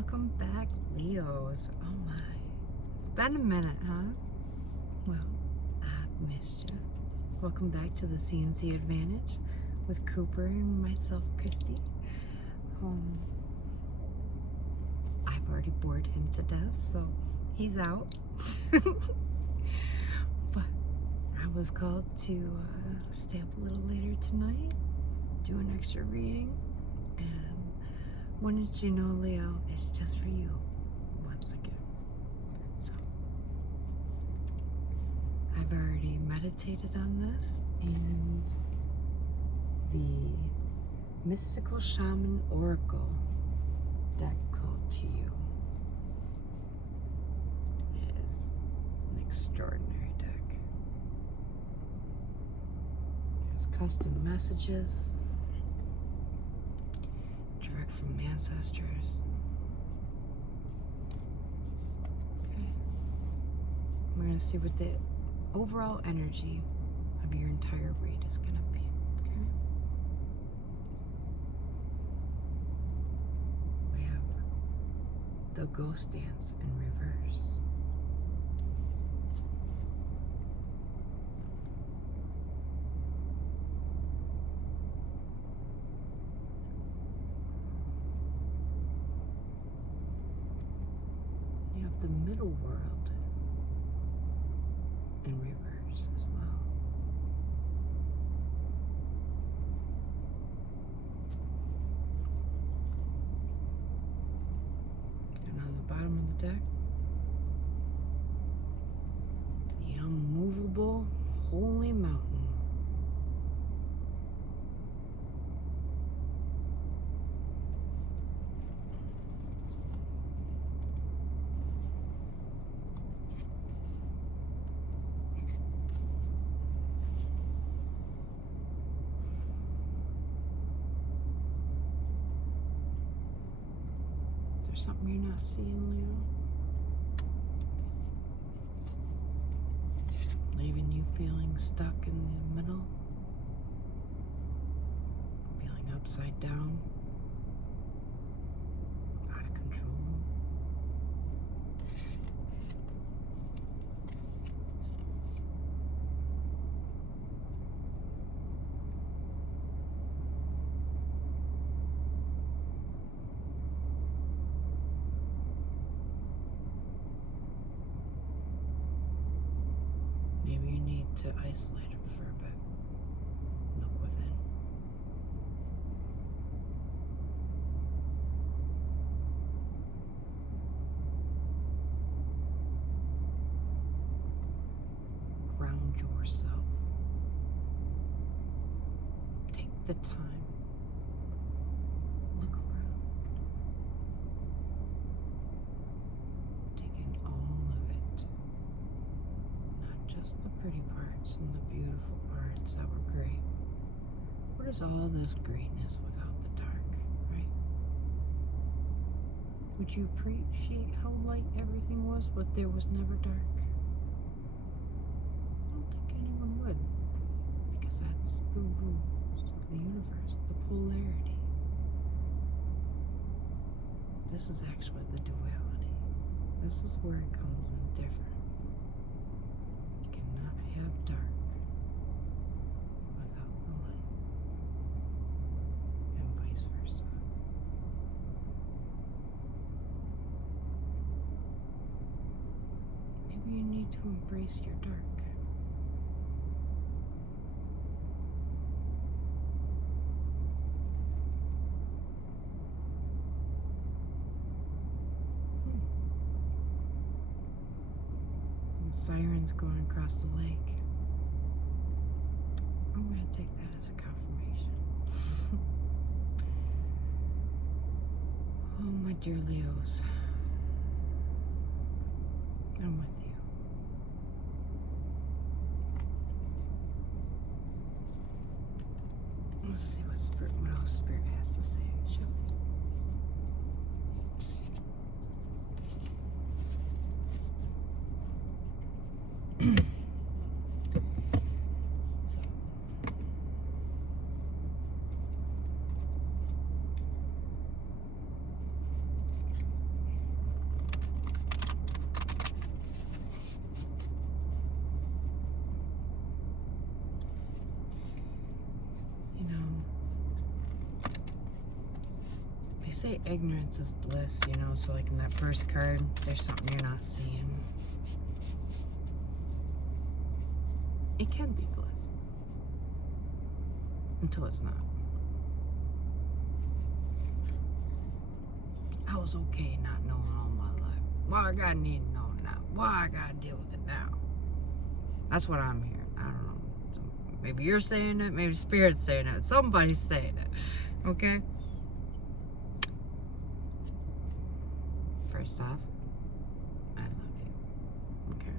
Welcome back, Leos. Oh my. It's been a minute, huh? Well, I've missed you. Welcome back to the CNC Advantage with Cooper and myself, Christy. I've already bored him to death, so he's out. But I was called to stay up a little later tonight, do an extra reading, and wanted you to know, Leo, it's just for you once again. So I've already meditated on this, and the Mystical Shaman Oracle deck called to you is an extraordinary deck. There's custom messages direct from ancestors. Okay. We're going to see what the overall energy of your entire read is going to be. Okay. We have the Ghost Dance in reverse. You have the Middle World in reverse as well. And on the bottom of the deck, the Unmovable Holy Mountain. Is there something you're not seeing, Leo? Leaving you feeling stuck in the middle? Feeling upside down? Out of control? Maybe you need to isolate it for a bit. Look within. Ground yourself. Take the time. Look around. Take in all of it. Not just the pretty parts and the beautiful parts that were great. What is all this greatness without the dark, right? Would you appreciate how light everything was, but there was never dark? I don't think anyone would, because that's the rules of the universe, the polarity. This is actually the duality. This is where it comes in different. You cannot have dark without the light, and vice versa. Maybe you need to embrace your dark. And sirens going across the lake. I'm going to take that as a confirmation. Oh, my dear Leos, I'm with you. Let's see what else Spirit has to say, shall we? So, They say ignorance is bliss, you know, so like in that first card, there's something you're not seeing. It can be bliss. Until it's not. I was okay not knowing all my life. Why I gotta need to know now? Why I gotta deal with it now? That's what I'm hearing. I don't know. Maybe you're saying it, maybe Spirit's saying it, somebody's saying it. Okay? First off, I love you. Okay?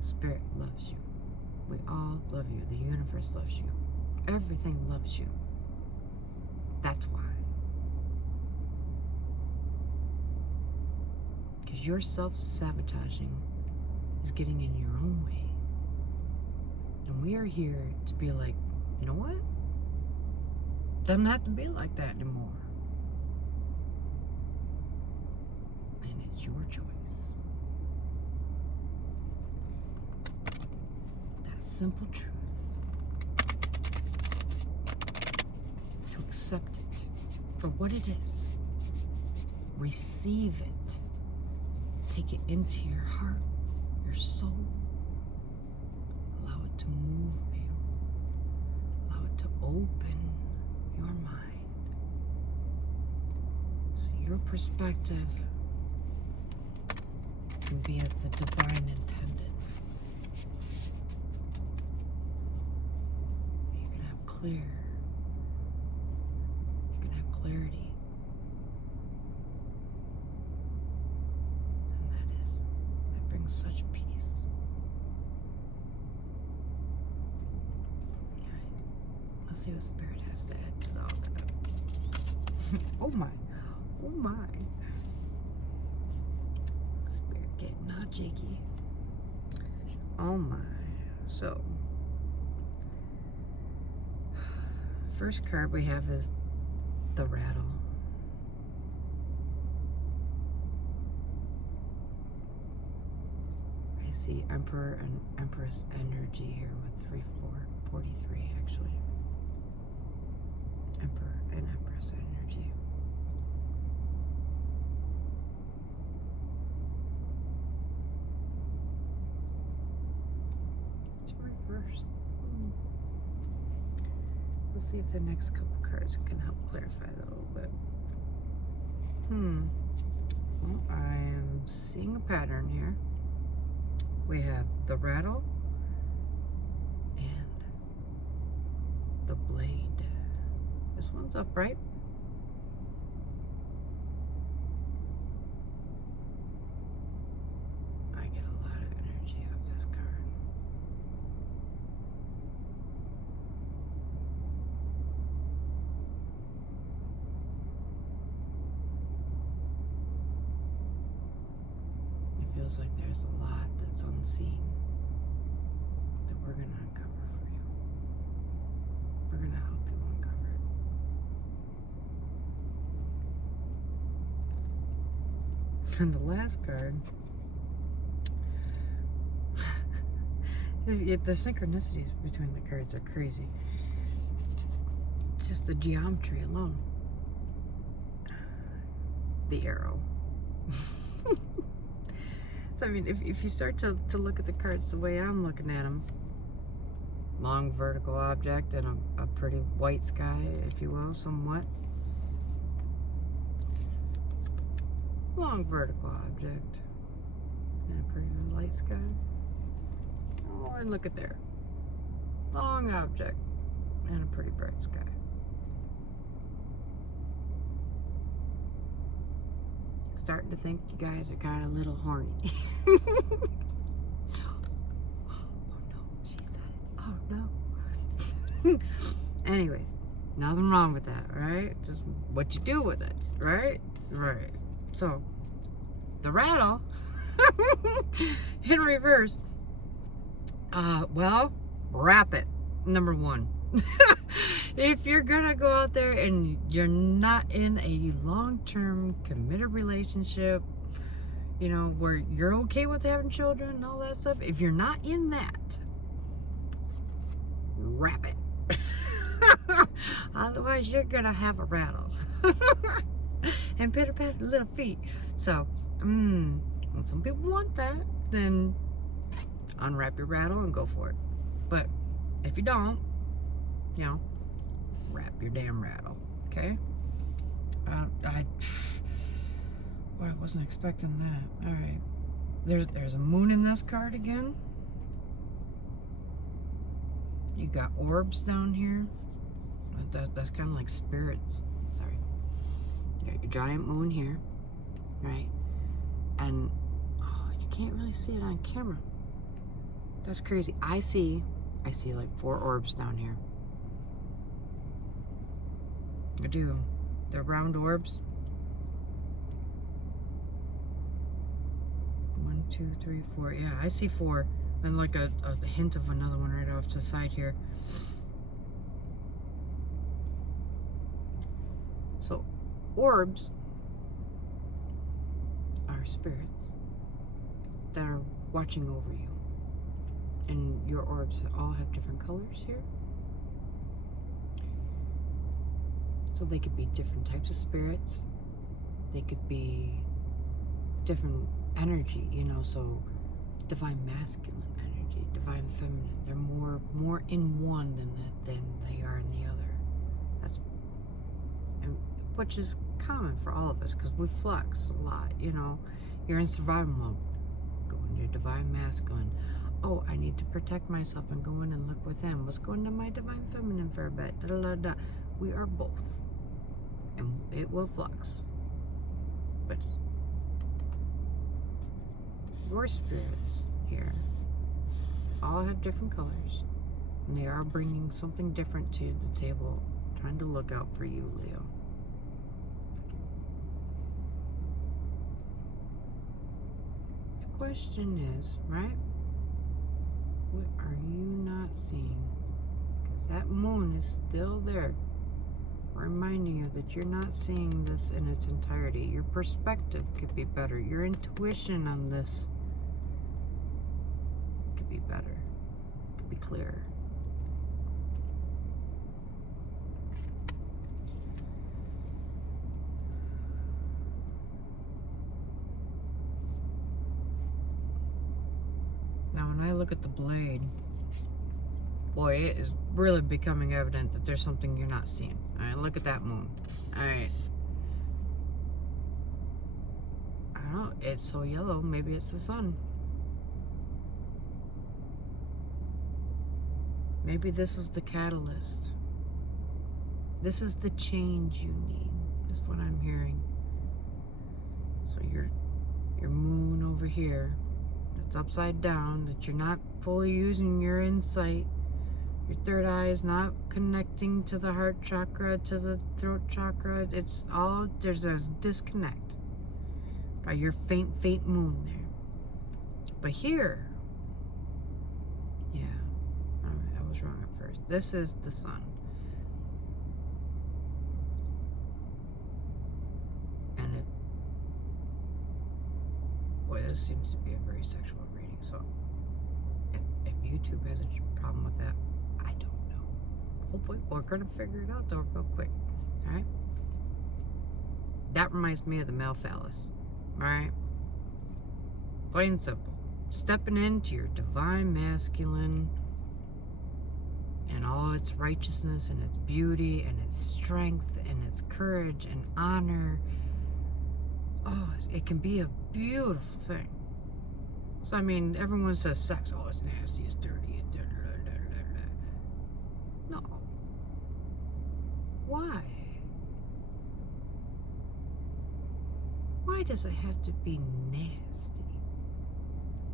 Spirit loves you. We all love you. The universe loves you. Everything loves you. That's why. Because your self-sabotaging is getting in your own way. And we are here to be like, you know what? Doesn't have to be like that anymore. And it's your choice. That simple truth. To accept it for what it is. Receive it. Take it into your heart, your soul. Allow it to move you. Allow it to open your mind. So your perspective can be as the divine intended. You can have clarity. That brings such peace. Let's see what Spirit has to add to all that. Oh my. Spirit getting all jiggy. Oh my. So, first card we have is the rattle. I see Emperor and Empress energy here with 43 actually. Emperor and Empress energy. It's reversed. We'll see if the next couple cards can help clarify that a little bit. Well, I am seeing a pattern here. We have the rattle and the blade. This one's upright. I get a lot of energy off this card. It feels like there's a lot that's unseen that we're going to uncover for you. We're going to help you uncover it. And the last card, the synchronicities between the cards are crazy. Just the geometry alone. The arrow. So, I mean, if you start to look at the cards the way I'm looking at them, long vertical object and a pretty white sky, if you will, somewhat. Long vertical object and a pretty light sky. Oh, and look at there. Long object and a pretty bright sky. Starting to think you guys are kind of a little horny. Oh no, she said it. Oh no. Anyways, nothing wrong with that, right? Just what you do with it, right? Right. So, the rattle in reverse. Well, wrap it. Number one. If you're gonna go out there and you're not in a long-term committed relationship, you know, where you're okay with having children and all that stuff, if you're not in that, wrap it. Otherwise, you're gonna have a rattle and pitter patter little feet. So, when some people want that, then unwrap your rattle and go for it. But if you don't, you know, wrap your damn rattle. Okay? I wasn't expecting that. All right. There's a moon in this card again. You got orbs down here. That's kind of like spirits. Sorry. You got your giant moon here, right? And you can't really see it on camera. That's crazy. I see like 4 orbs down here. I do. They're round orbs. 1, 2, 3, 4. Yeah, I see 4. And like a hint of another one right off to the side here. So, orbs are spirits that are watching over you. And your orbs all have different colors here. So they could be different types of spirits. They could be different energy, you know, so divine masculine energy, divine feminine. They're more in one than they are in the other. Which is common for all of us, because we flex a lot, you know. You're in survival mode. Go into your divine masculine. Oh, I need to protect myself and go in and look within. Let's go into my divine feminine for a bit. Da, da, da, da. We are both. And it will flux. But your spirits here all have different colors. And they are bringing something different to the table, trying to look out for you, Leo. The question is, right? What are you not seeing? Because that moon is still there, reminding you that you're not seeing this in its entirety. Your perspective could be better. Your intuition on this could be better, could be clearer. Now, when I look at the blade, boy, it is really becoming evident that there's something you're not seeing. All right, look at that moon. All right. I don't know. It's so yellow. Maybe it's the sun. Maybe this is the catalyst. This is the change you need, is what I'm hearing. So your moon over here, that's upside down, that you're not fully using your insight. Your third eye is not connecting to the heart chakra, to the throat chakra. It's all, there's a disconnect by your faint moon there. But here, yeah, I was wrong at first. This is the sun. And boy, this seems to be a very sexual reading. So if YouTube has a problem with that, I don't know. Hopefully we're gonna figure it out though real quick. Alright? That reminds me of the male phallus. Alright? Plain and simple. Stepping into your divine masculine and all its righteousness and its beauty and its strength and its courage and honor. Oh, it can be a beautiful thing. So, I mean, everyone says sex, oh, it's nasty, it's dirty, it's no. Why? Why does it have to be nasty?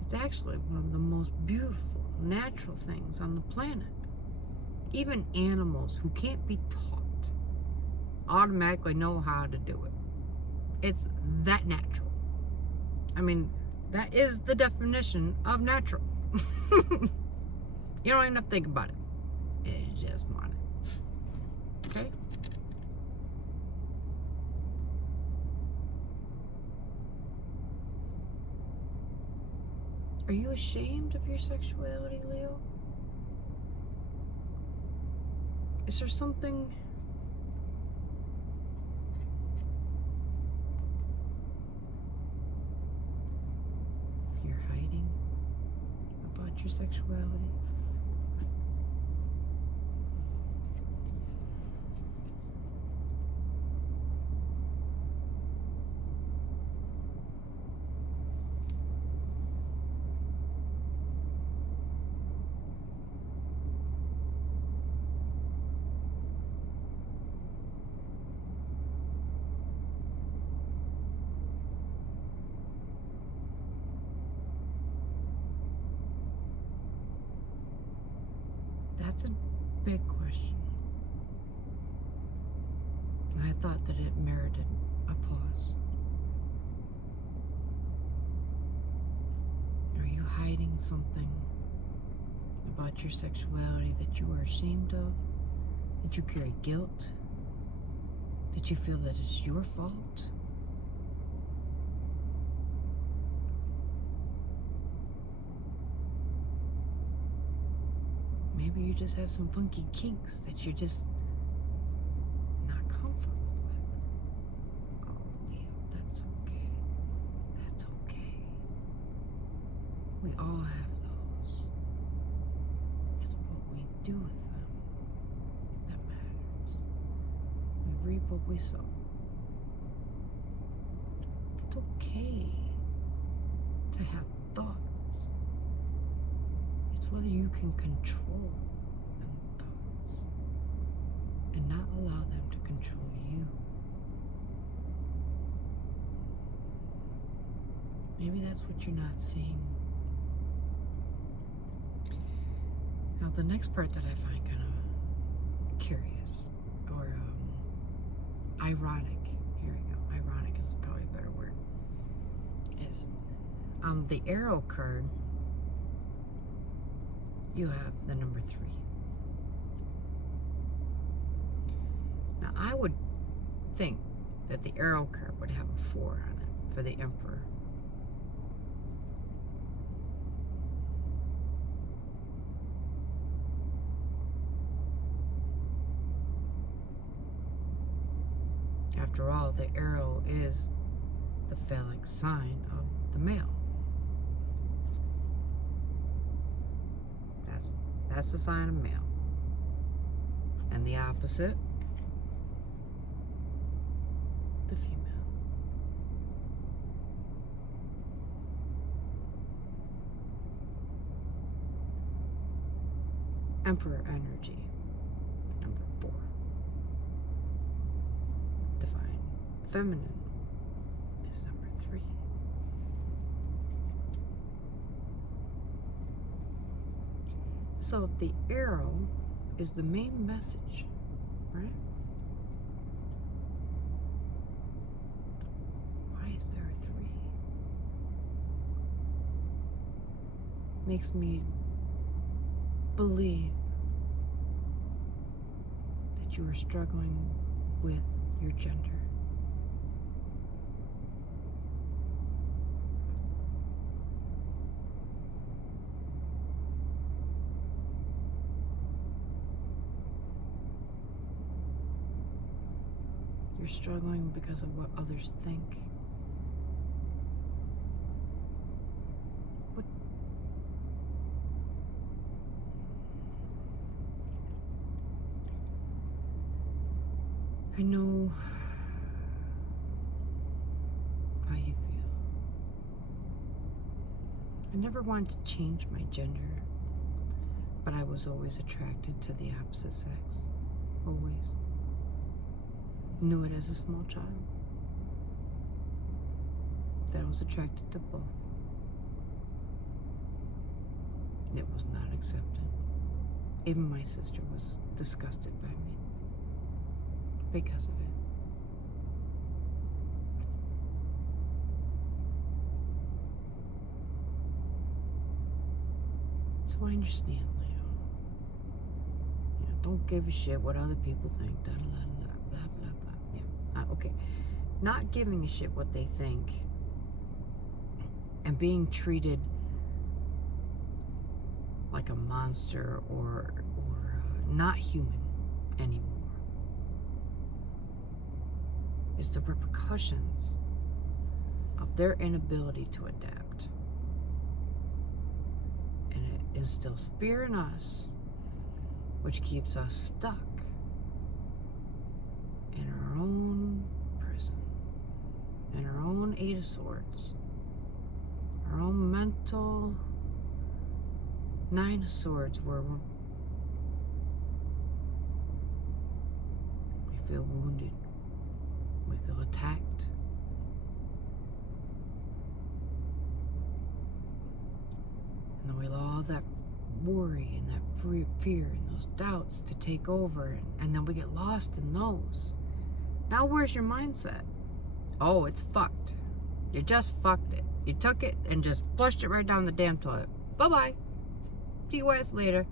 It's actually one of the most beautiful, natural things on the planet. Even animals who can't be taught automatically know how to do it. It's that natural. I mean, that is the definition of natural. You don't even have to think about it. It's just want it. Okay? Are you ashamed of your sexuality, Leo? Is there something you're hiding about your sexuality? That's a big question. I thought that it merited a pause. Are you hiding something about your sexuality that you are ashamed of? That you carry guilt? That you feel that it's your fault? Maybe you just have some funky kinks that you're just not comfortable with. Oh, yeah, that's okay. That's okay. We all have those. It's what we do with them that matters. We reap what we sow. It's okay to have thoughts. It's whether you can control them thoughts and not allow them to control you. Maybe that's what you're not seeing. Now, the next part that I find kind of curious or ironic, here we go, ironic is probably a better word, is on the arrow card, you have the number 3. Now, I would think that the arrow card would have a 4 on it for the Emperor. After all, the arrow is the phallic sign of the male. That's the sign of male. And the opposite, the female. Emperor energy, number 4. Divine feminine is number 3. So the arrow is the main message, right? Why is there a 3? Makes me believe that you are struggling with your gender. You're struggling because of what others think. What? I know how you feel. I never wanted to change my gender, but I was always attracted to the opposite sex. Always. Knew it as a small child. That I was attracted to both. It was not accepted. Even my sister was disgusted by me because of it. So I understand, Leo. You know, don't give a shit what other people think. Da, da, da, da, blah, blah, blah. Yeah. Okay. Not giving a shit what they think and being treated like a monster or not human anymore. It's the repercussions of their inability to adapt. And it instills fear in us, which keeps us stuck in our own prison, in our own Eight of Swords, our own mental Nine of Swords, where we feel wounded, we feel attacked. And then we allow all that worry and that fear and those doubts to take over, and then we get lost in those. Now where's your mindset? Oh, it's fucked. You just fucked it. You took it and just flushed it right down the damn toilet. Bye-bye. See you guys later.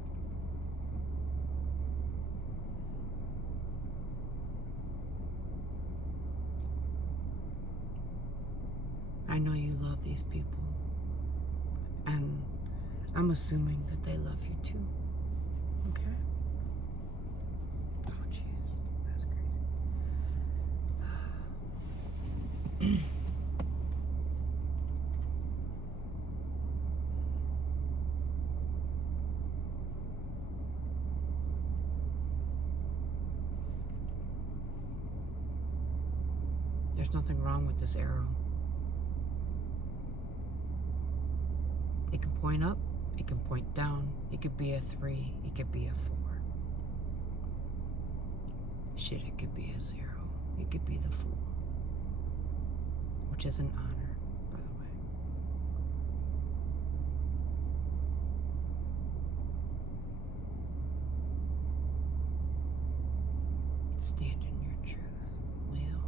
I know you love these people, and I'm assuming that they love you too. Okay? Oh, jeez. That's crazy. There's nothing wrong with this arrow. It can point up, it can point down, it could be a 3, it could be a 4. Shit, it could be a 0. It could be the Fool. Which is an honor, by the way. Stand in your truth, Leo.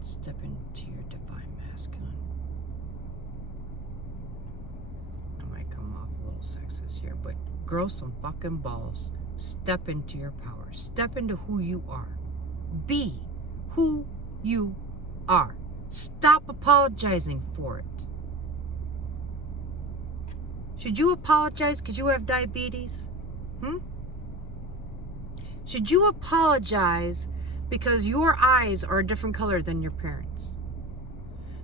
Step into your divine masculine. I might come off a little sexist here, but grow some fucking balls. Step into your power. Step into who you are. Be who you are. Stop apologizing for it. Should you apologize because you have diabetes? Should you apologize because your eyes are a different color than your parents?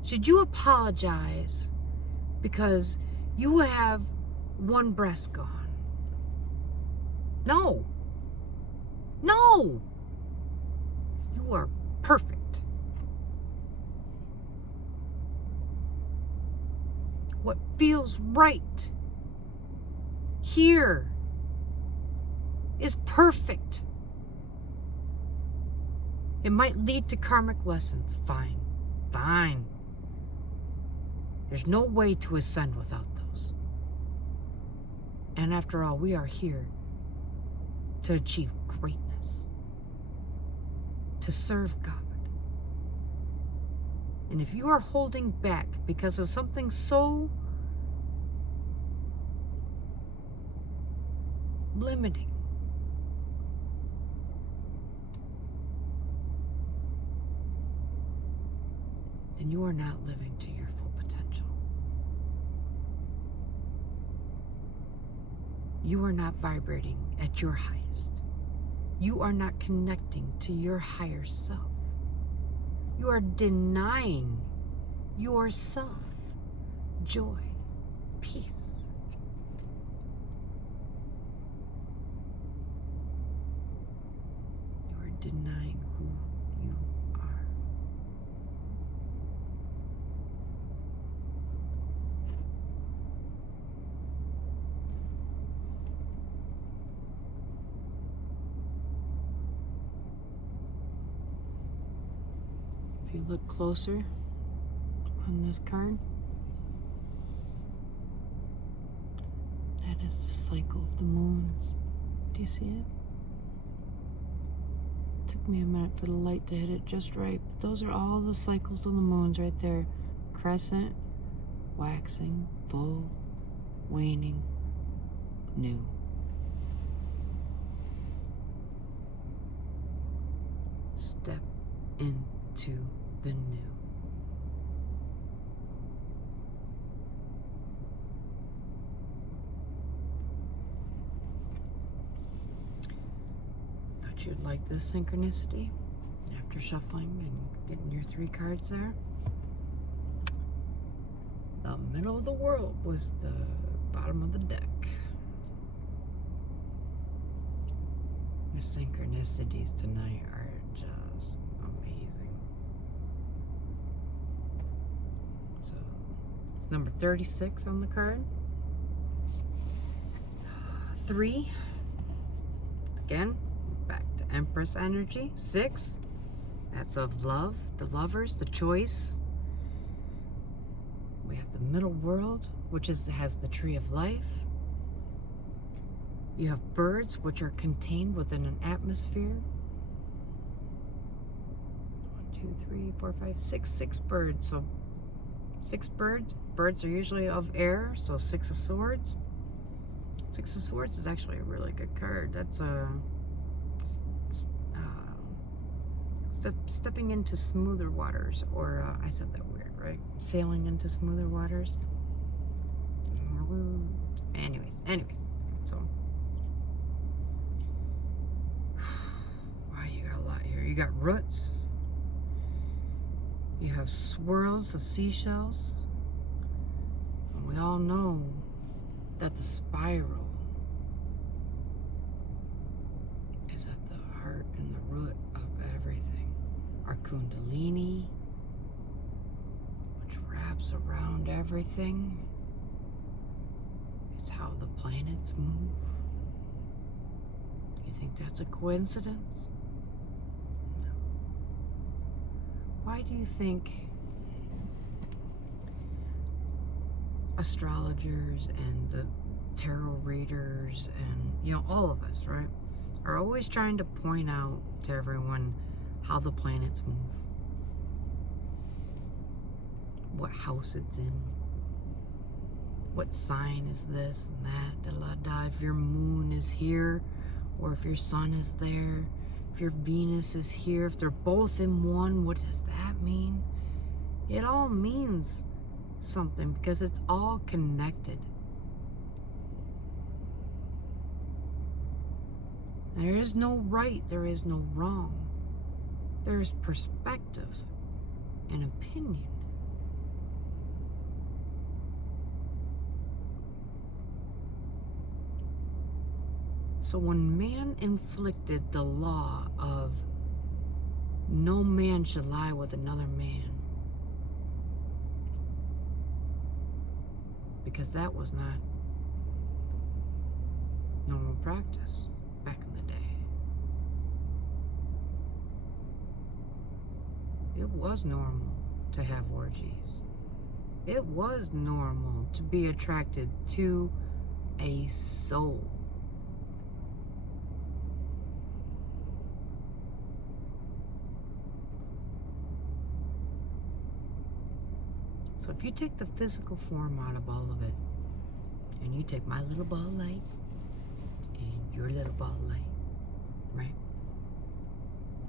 Should you apologize because you have one breast gone? No. No. You are perfect. What feels right here is perfect. It might lead to karmic lessons. Fine. Fine. There's no way to ascend without those. And after all, we are here to achieve greatness, to serve God. And if you are holding back because of something so limiting, then you are not living to your full potential. You are not vibrating at your highest. You are not connecting to your higher self. You are denying yourself joy, peace. You are denying who you are. If you look closer on this card, that is the cycle of the moons. Do you see it? Took me a minute for the light to hit it just right, but those are all the cycles of the moons right there. Crescent, waxing, full, waning, new. Step into than new. Thought you'd like this synchronicity after shuffling and getting your 3 cards there. The middle of the world was the bottom of the deck. The synchronicities tonight are just amazing. So it's number 36 on the card. 3. Again, back to Empress energy. 6. That's of love, the lovers, the choice. We have the middle world, which has the tree of life. You have birds, which are contained within an atmosphere. 1, 2, 3, 4, 5, 6. 6 birds. So 6 birds. Birds are usually of air, so 6 of swords. 6 of swords is actually a really good card. That's stepping into smoother waters, or I said that weird, right? Sailing into smoother waters. Anyways, so wow, you got a lot here. You got roots. You have swirls of seashells. And we all know that the spiral is at the heart and the root of everything. Our Kundalini, which wraps around everything. It's how the planets move. Do you think that's a coincidence? No. Why do you think astrologers and the tarot readers and, all of us, right, are always trying to point out to everyone how the planets move, what house it's in, what sign is this and that, da-la-da, if your moon is here, or if your sun is there, if your Venus is here, if they're both in one, what does that mean? It all means something because it's all connected. There is no right, there is no wrong. There's perspective and opinion. So when man inflicted the law of no man should lie with another man, because that was not normal practice back in the day. It was normal to have orgies. It was normal to be attracted to a soul. So if you take the physical form out of all of it, and you take my little ball of light and your little ball of light, right?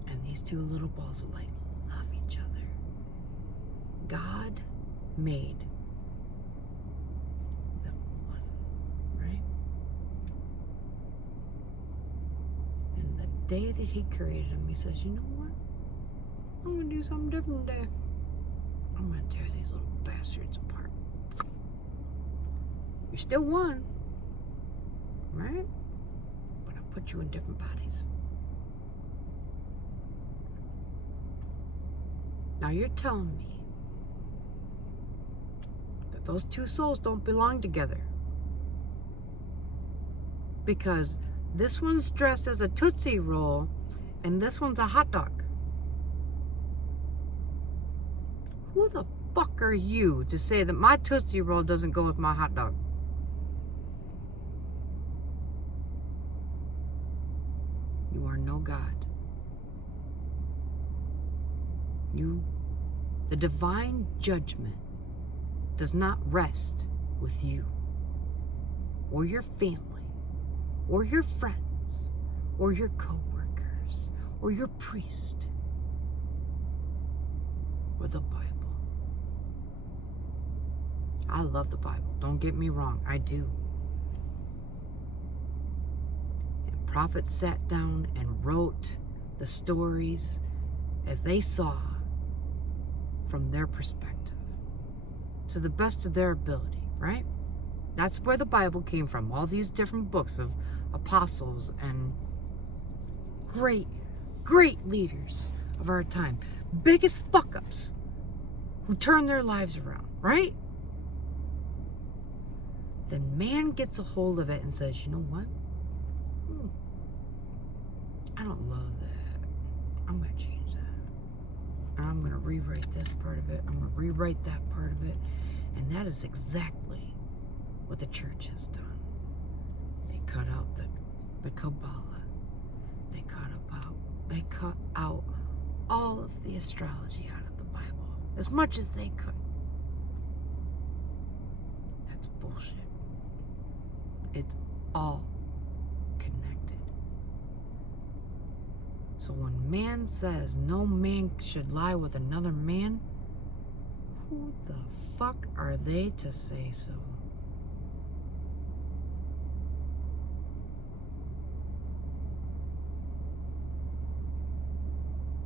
And these 2 little balls of light love each other. God made them one, right? And the day that he created them, he says, you know what? I'm going to do something different today. I'm going to tear these little bastards apart. You're still one, right? But I'll put you in different bodies. Now you're telling me that those 2 souls don't belong together. Because this one's dressed as a Tootsie Roll and this one's a hot dog. Who the fuck are you to say that my Tootsie Roll doesn't go with my hot dog? You are no God. The divine judgment does not rest with you, or your family, or your friends, or your co-workers, or your priest. with the Bible. I love the Bible. Don't get me wrong. I do. And prophets sat down and wrote the stories as they saw from their perspective, to the best of their ability, right? That's where the Bible came from. All these different books of apostles and great, great leaders of our time. Biggest fuck-ups who turned their lives around, right? Then man gets a hold of it and says, you know what? I don't love that. I'm going to change that. And I'm going to rewrite this part of it. I'm going to rewrite that part of it. And that is exactly what the church has done. They cut out the Kabbalah. They cut out all of the astrology out of the Bible, as much as they could. That's bullshit. It's all connected. So when man says no man should lie with another man, who the fuck are they to say so?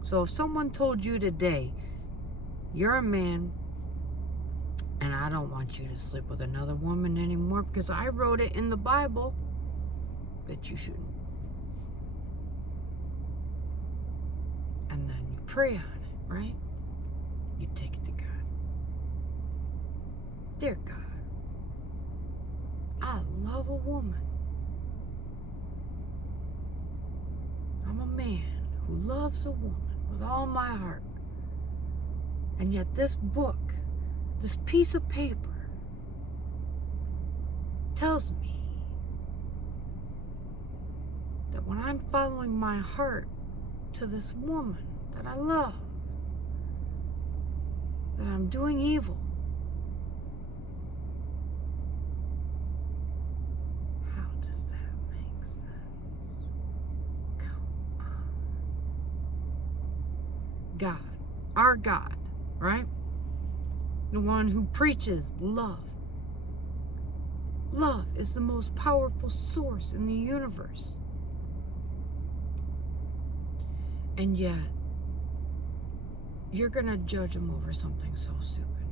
So if someone told you today, you're a man, and I don't want you to sleep with another woman anymore because I wrote it in the Bible, but you shouldn't. And then you pray on it, right? You take it to God. Dear God, I love a woman. I'm a man who loves a woman with all my heart. And yet this book, this piece of paper, tells me that when I'm following my heart to this woman that I love, that I'm doing evil. How does that make sense? Come on. God, our God, right? The one who preaches love. Love is the most powerful source in the universe. And yet, you're going to judge him over something so stupid,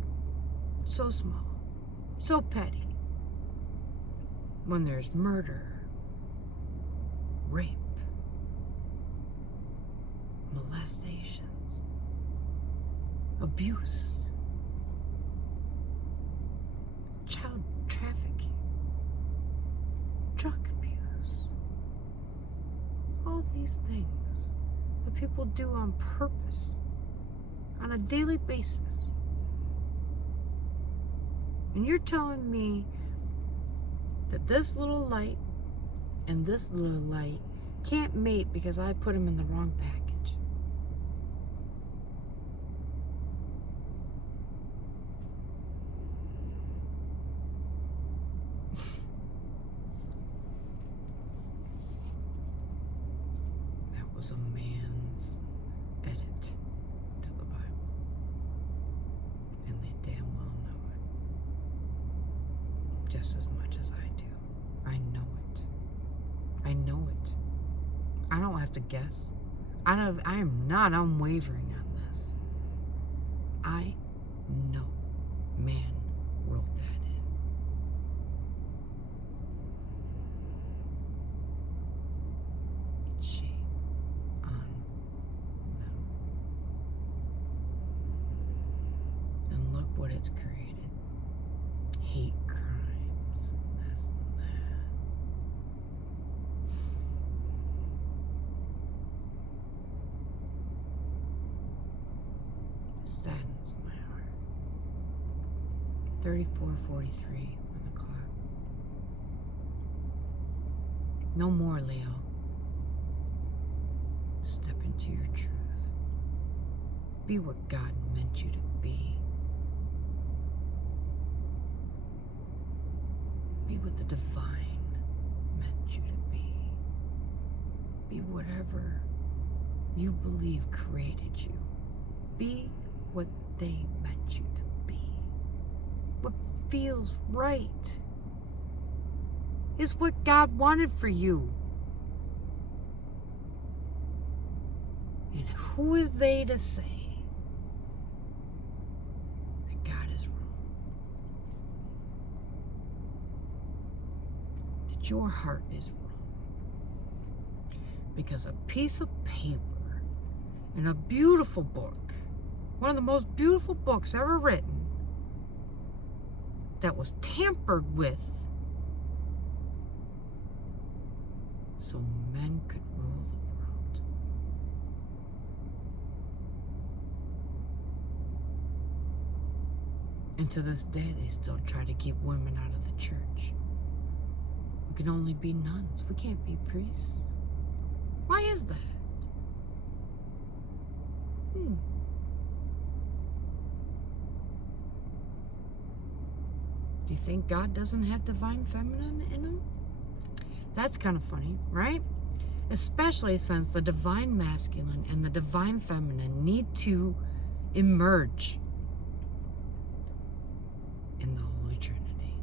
so small, so petty. When there's murder, rape, molestations, abuse, child trafficking, drug abuse, all these things that people do on purpose, on a daily basis. And you're telling me that this little light and this little light can't mate because I put them in the wrong package. That was a man's edit to the Bible. And they damn well know it. Just as much as I do. I know it. I know it. I don't have to guess. I am not unwavering on this. I know man wrote that in. Shame on them. And look what it's created. Hate crimes, and this and that. Saddens my heart. 34:43 on the clock. No more, Leo. Step into your truth. Be what God meant you to be. Be what the divine meant you to be. Be whatever you believe created you. Be what they meant you to be. What feels right is what God wanted for you. And who is they to say that God is wrong? That your heart is wrong? Because a piece of paper in a beautiful book, one of the most beautiful books ever written, that was tampered with so men could rule the world. And to this day, they still try to keep women out of the church. We can only be nuns. We can't be priests. Why is that? Do you think God doesn't have divine feminine in him? That's kind of funny, right? Especially since the divine masculine and the divine feminine need to emerge in the Holy Trinity.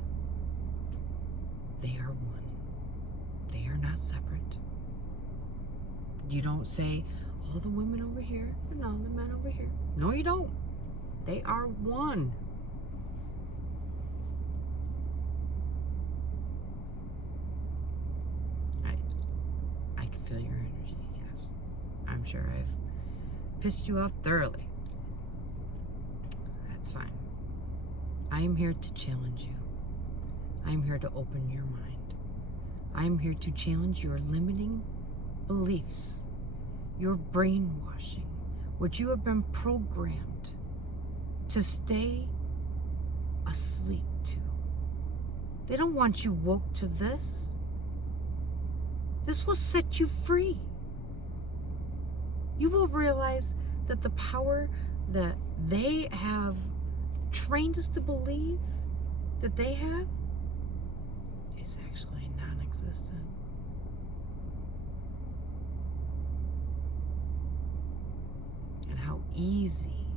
They are one. They are not separate. You don't say, all the women over here, and all the men over here. No, you don't. They are one. I can feel your energy, yes. I'm sure I've pissed you off thoroughly. That's fine. I am here to challenge you. I am here to open your mind. I am here to challenge your limiting beliefs, your brainwashing, what you have been programmed to stay asleep to. They don't want you woke to this. This will set you free. You will realize that the power that they have trained us to believe that they have is actually non-existent. And how easy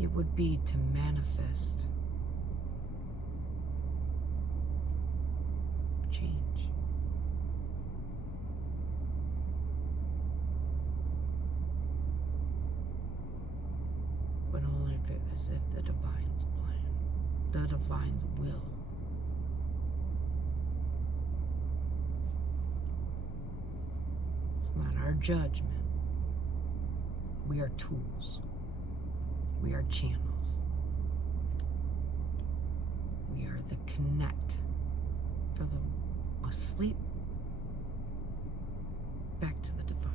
it would be to manifest change. But only if it was if the divine's plan, the divine's will. It's not our judgment. We are tools. We are channels. We are the connect for the asleep back to the divine.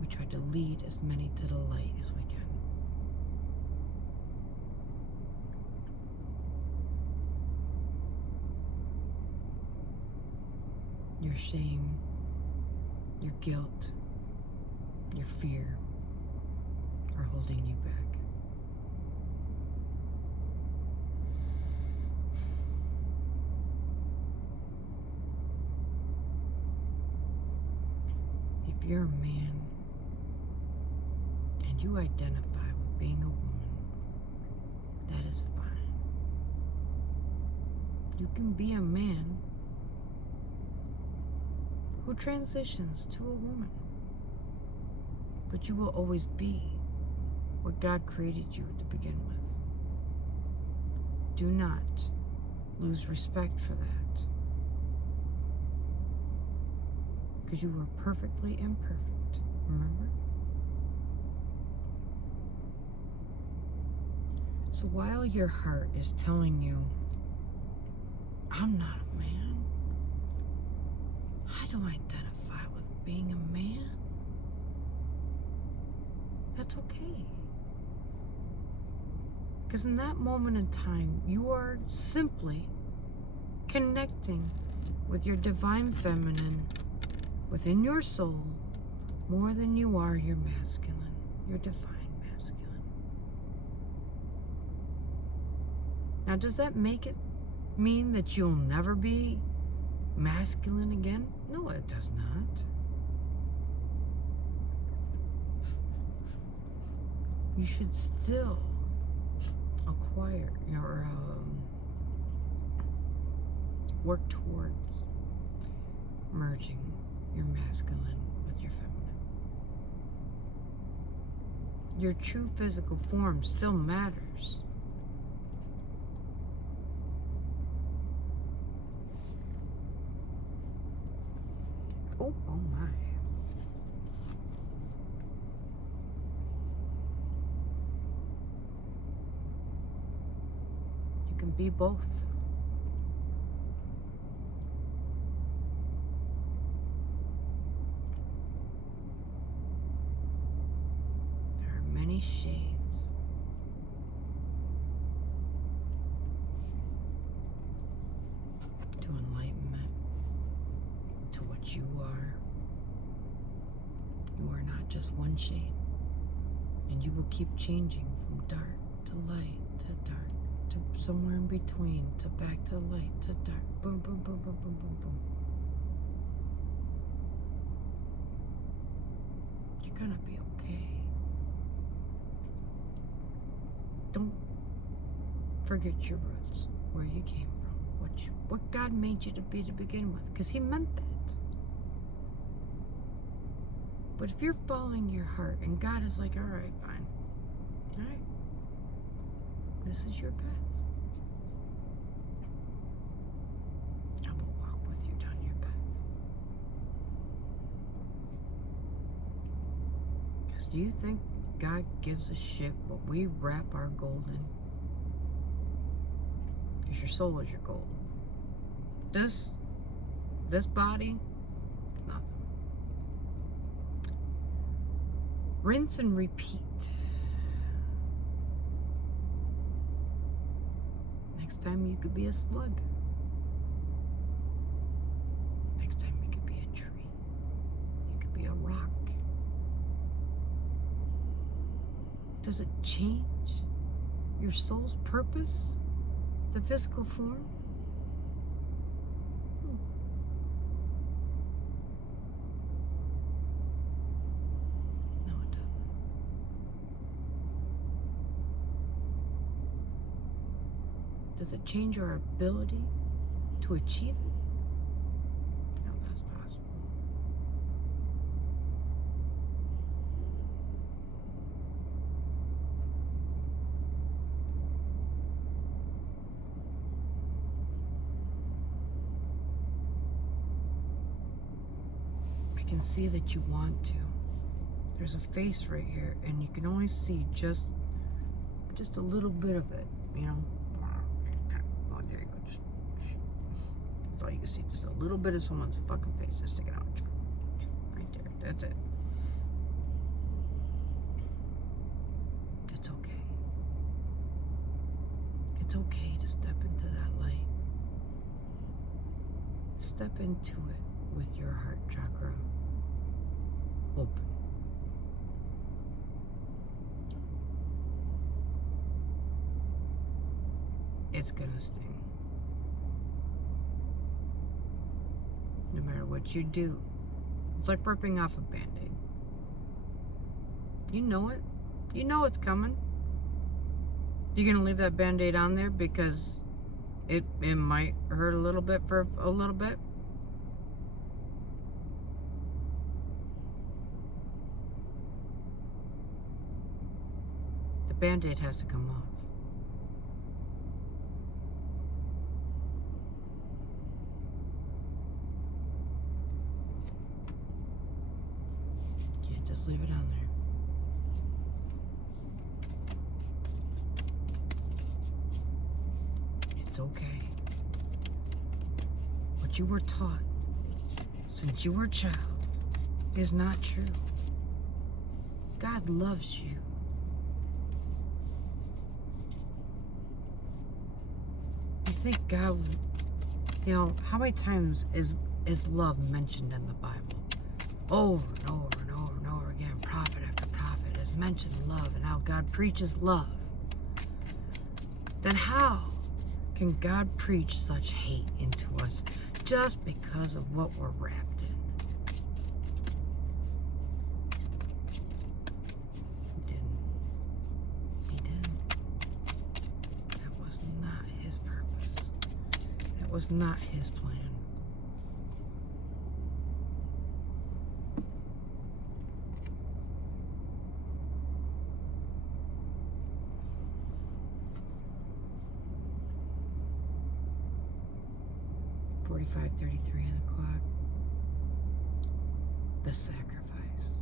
We try to lead as many to the light as we can. Your shame, your guilt, your fear are holding you back. If you're a man and you identify with being a woman, that is fine. You can be a man who transitions to a woman. But you will always be what God created you to begin with. Do not lose respect for that. Because you were perfectly imperfect, remember? So while your heart is telling you, I'm not a man, I don't identify with being a man, that's okay. Because in that moment in time, you are simply connecting with your divine feminine within your soul more than you are your masculine, your divine masculine. Now, does that make it mean that you'll never be masculine again? No, it does not. you should still acquire your work towards merging your masculine with your feminine. Your true physical form still matters. Oh my. You can be both. There are many shades. To enlightenment, to what you are. You are not just one shade. And you will keep changing from dark to light to dark to somewhere in between to back to light to dark. Boom, boom, boom, boom, boom, boom, boom. You're gonna be okay. Don't forget your roots, where you came from, what God made you to be to begin with, because He meant that. But if you're following your heart and God is like, all right, fine. All right. This is your path. I will walk with you down your path. Because do you think God gives a shit what we wrap our gold in? Because your soul is your gold. This body, nothing. Rinse and repeat. Next time you could be a slug. Next time you could be a tree. You could be a rock. Does it change your soul's purpose? The physical form? Does it change our ability to achieve it? No, that's possible. I can see that you want to. There's a face right here, and you can only see just a little bit of it, you know? There you go. That's all you can see. Just a little bit of someone's fucking face is sticking out. Right there. That's it. It's okay. It's okay to step into that light. Step into it with your heart chakra open. It's gonna sting. No matter what you do. It's like ripping off a Band-Aid. You know it. You know it's coming. You're gonna leave that Band-Aid on there because it might hurt a little bit for a little bit. The Band-Aid has to come off. Just leave it on there. It's okay. What you were taught since you were a child is not true. God loves you. You think God, you know, how many times is love mentioned in the Bible? Over and over and over and over again, prophet after prophet has mentioned love and how God preaches love. Then how can God preach such hate into us just because of what we're wrapped in? He didn't. was not his plan. .45:33 on the clock. The sacrifice.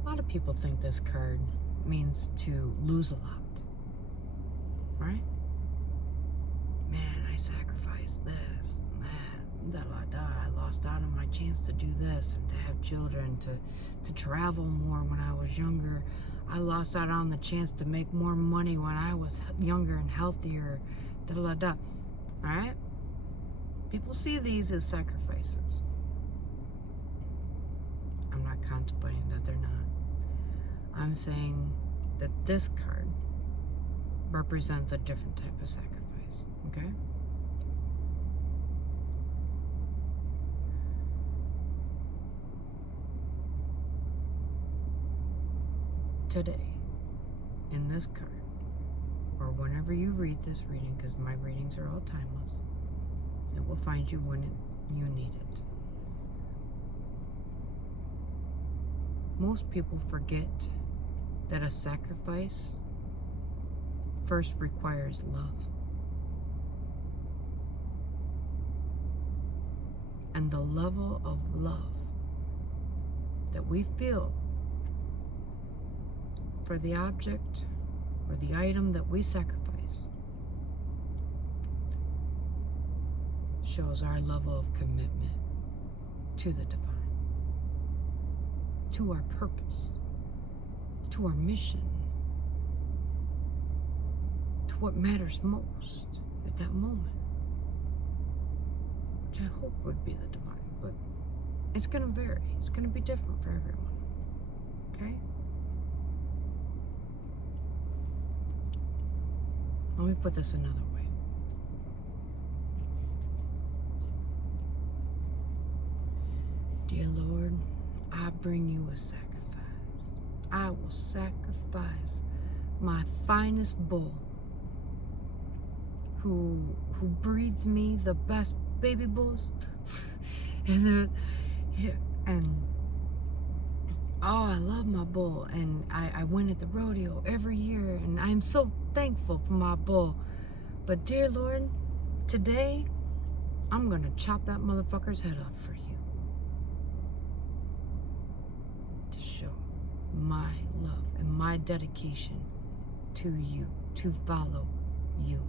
A lot of people think this card means to lose a lot, right? Man, I sacrificed this and that, I lost out on my chance to do this and to have children, to travel more when I was younger. I lost out on the chance to make more money when I was younger and healthier, All right? People see these as sacrifices. I'm not contemplating that they're not. I'm saying that this card represents a different type of sacrifice, okay? Today, in this card, or whenever you read this reading, because my readings are all timeless, it will find you when you need it. Most people forget that a sacrifice first requires love. And the level of love that we feel for the object or the item that we sacrifice shows our level of commitment to the divine, to our purpose, to our mission, to what matters most at that moment, which I hope would be the divine, but it's going to vary. It's going to be different for everyone, okay? Let me put this another way. Dear Lord, I bring you a sacrifice. I will sacrifice my finest bull who breeds me the best baby bulls. and oh, I love my bull, and I win at the rodeo every year, and I'm so thankful for my bull. But dear Lord, today I'm gonna chop that motherfucker's head off for you to show my love and my dedication to you, to follow you.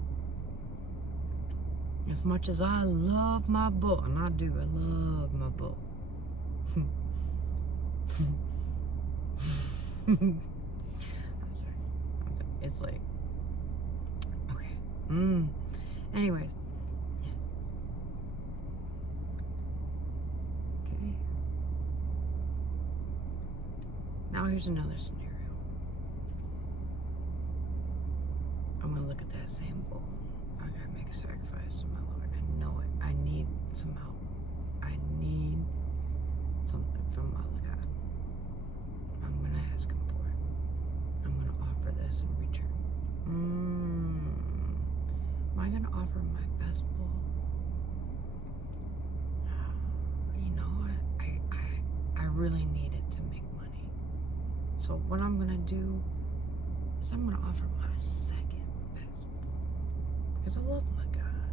As much as I love my bull, and I do, I love my bull. I'm sorry. It's late. Okay. Anyways. Yes. Okay. Now here's another scenario. I'm gonna look at that same bull. I gotta make a sacrifice to my Lord. I know it. I need some help. I need something from my God. I'm gonna ask him for it. I'm gonna offer this in return. Am I gonna offer my best bull? You know, I really need it to make money. So what I'm gonna do is I'm gonna offer my second best bull, because I love my God.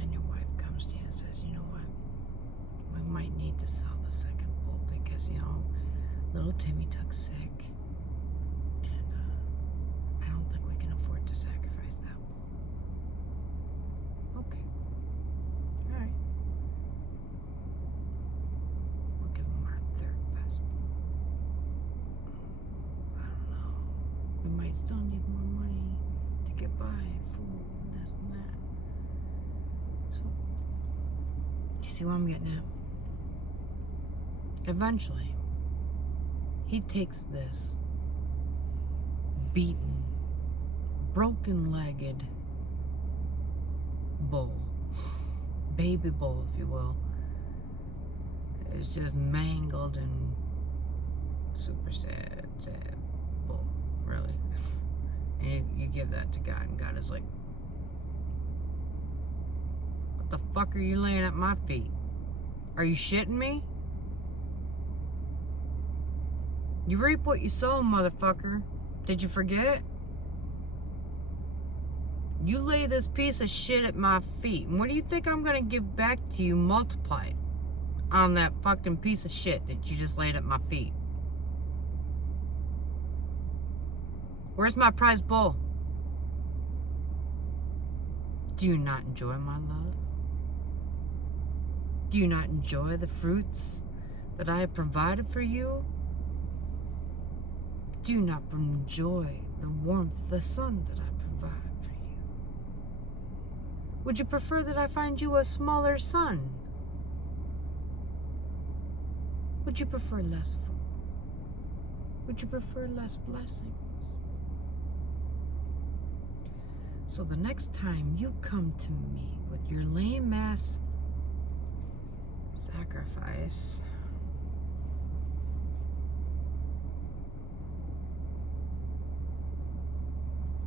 And your wife comes to you and says, you know what? We might need to sell the second bull because, you know, little Timmy took sick, and I don't think we can afford to sacrifice that bull. Okay. All right. We'll give him our third best bull. I don't know. We might still need more money to get by, food, and this and that. So, you see what I'm getting at? Eventually, he takes this beaten, broken-legged bull, baby bull, if you will. It's just mangled and super sad bull, really. And you give that to God, and God is like, what the fuck are you laying at my feet? Are you shitting me? You reap what you sow, motherfucker. Did you forget? You lay this piece of shit at my feet, and what do you think I'm gonna give back to you multiplied on that fucking piece of shit that you just laid at my feet? Where's my prize bull? Do you not enjoy my love? Do you not enjoy the fruits that I have provided for you? Do you not enjoy the warmth of the sun that I provide for you? Would you prefer that I find you a smaller sun? Would you prefer less food? Would you prefer less blessings? So the next time you come to me with your lame ass sacrifice,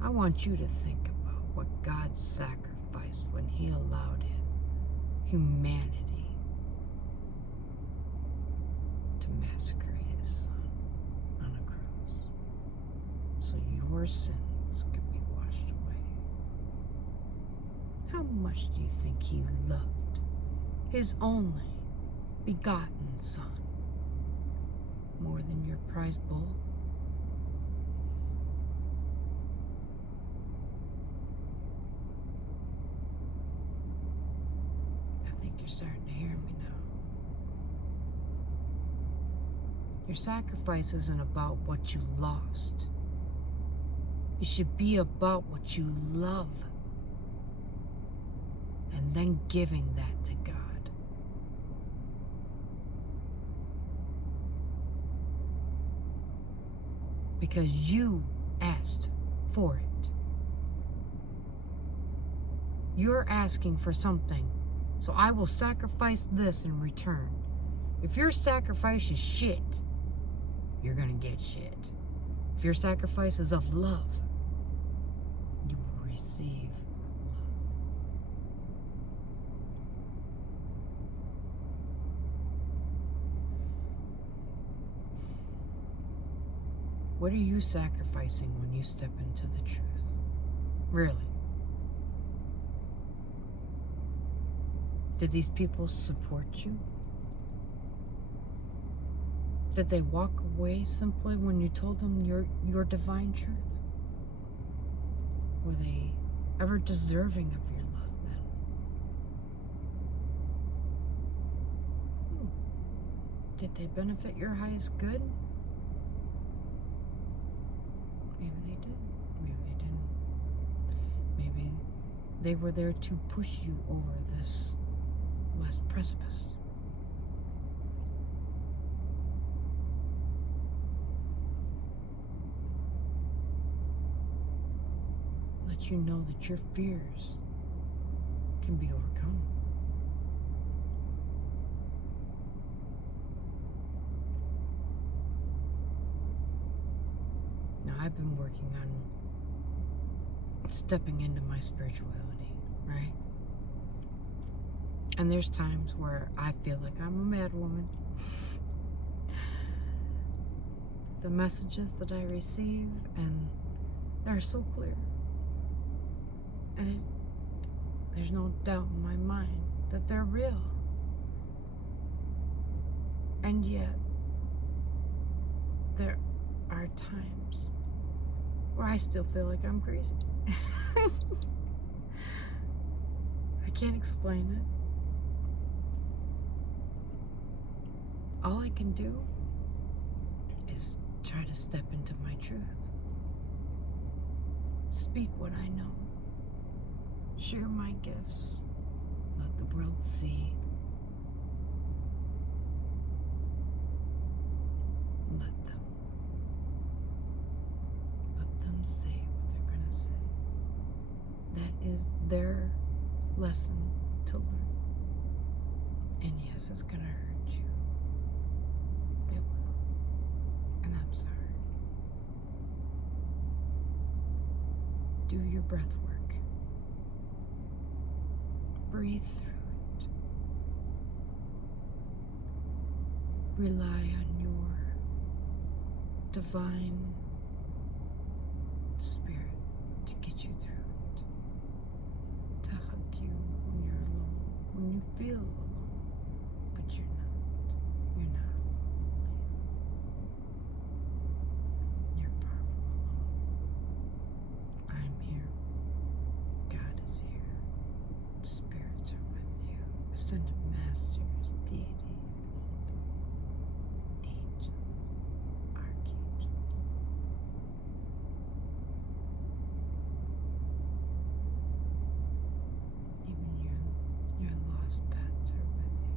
I want you to think about what God sacrificed when He allowed humanity to massacre His Son on a cross, so your sins could be washed away. How much do you think He loved His only begotten Son more than your prize bull? You're starting to hear me now. Your sacrifice isn't about what you lost. It should be about what you love, and then giving that to God. Because you asked for it. You're asking for something. So I will sacrifice this in return. If your sacrifice is shit, you're gonna get shit. If your sacrifice is of love, you will receive love. What are you sacrificing when you step into the truth? Really? Did these people support you? Did they walk away simply when you told them your divine truth? Were they ever deserving of your love then? Did they benefit your highest good? Maybe they did. Maybe they didn't. Maybe they were there to push you over this last precipice. Let you know that your fears can be overcome. Now, I've been working on stepping into my spirituality, right? And there's times where I feel like I'm a mad woman. The messages that I receive, and they're so clear. And there's no doubt in my mind that they're real. And yet, there are times where I still feel like I'm crazy. I can't explain it. All I can do is try to step into my truth. Speak what I know. Share my gifts. Let the world see. Let them say what they're going to say. That is their lesson to learn. And yes, it's going to hurt you. It will. And I'm sorry. Do your breath work. Breathe through it. Rely on your divine spirit to get you through it. To hug you when you're alone. When you feel alone. But you're not. You're not alone. You're far from alone. I'm here. God is here. Spirits are with you. Ascended masters, deities, angels, archangels. Even your lost pets are with you.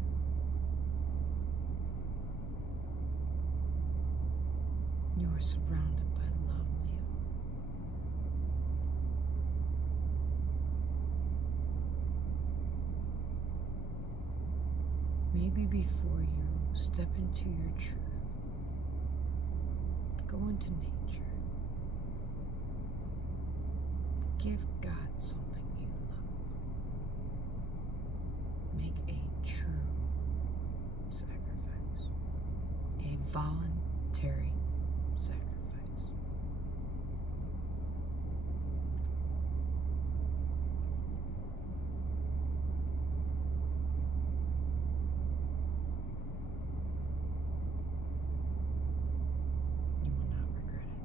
You are surrounded by love, Leo. Maybe before you step into your truth, go into nature. Give God something you love. Make a true sacrifice. A voluntary sacrifice. You will not regret it.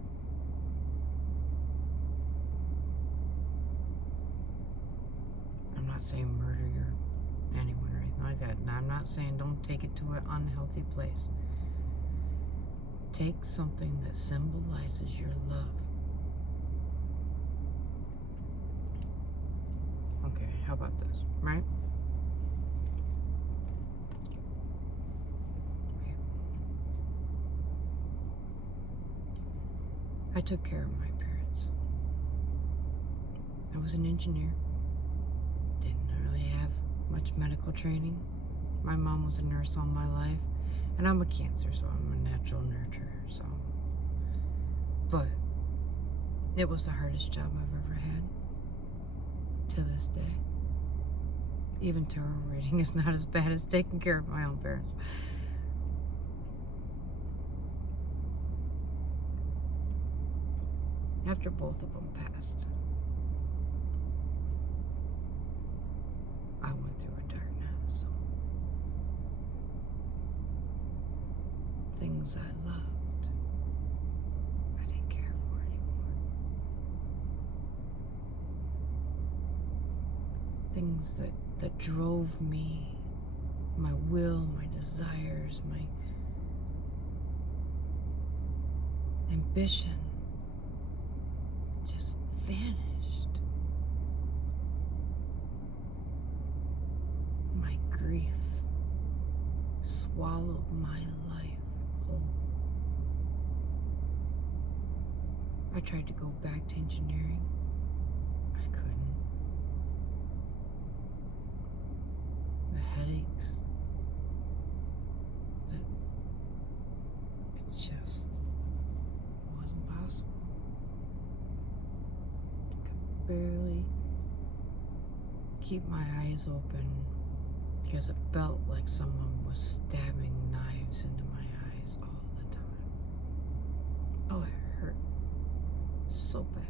I'm not saying murder anyone or anything like that. And I'm not saying don't take it to an unhealthy place. Take something that symbolizes your love. Okay, how about this, right? I took care of my parents. I was an engineer. Didn't really have much medical training. My mom was a nurse all my life. And I'm a Cancer, so I'm a natural nurturer, so. But it was the hardest job I've ever had. To this day. Even tarot reading is not as bad as taking care of my own parents. After both of them passed, I went through a dark night of the soul. Things I loved, I didn't care for anymore. Things that drove me, my will, my desires, my ambition, just vanished. My grief swallowed my life whole. I tried to go back to engineering. I couldn't. The headaches, it just wasn't possible. I could barely keep my eyes open because it felt like someone was stabbing knives into my eyes all the time. Oh, it hurt so bad.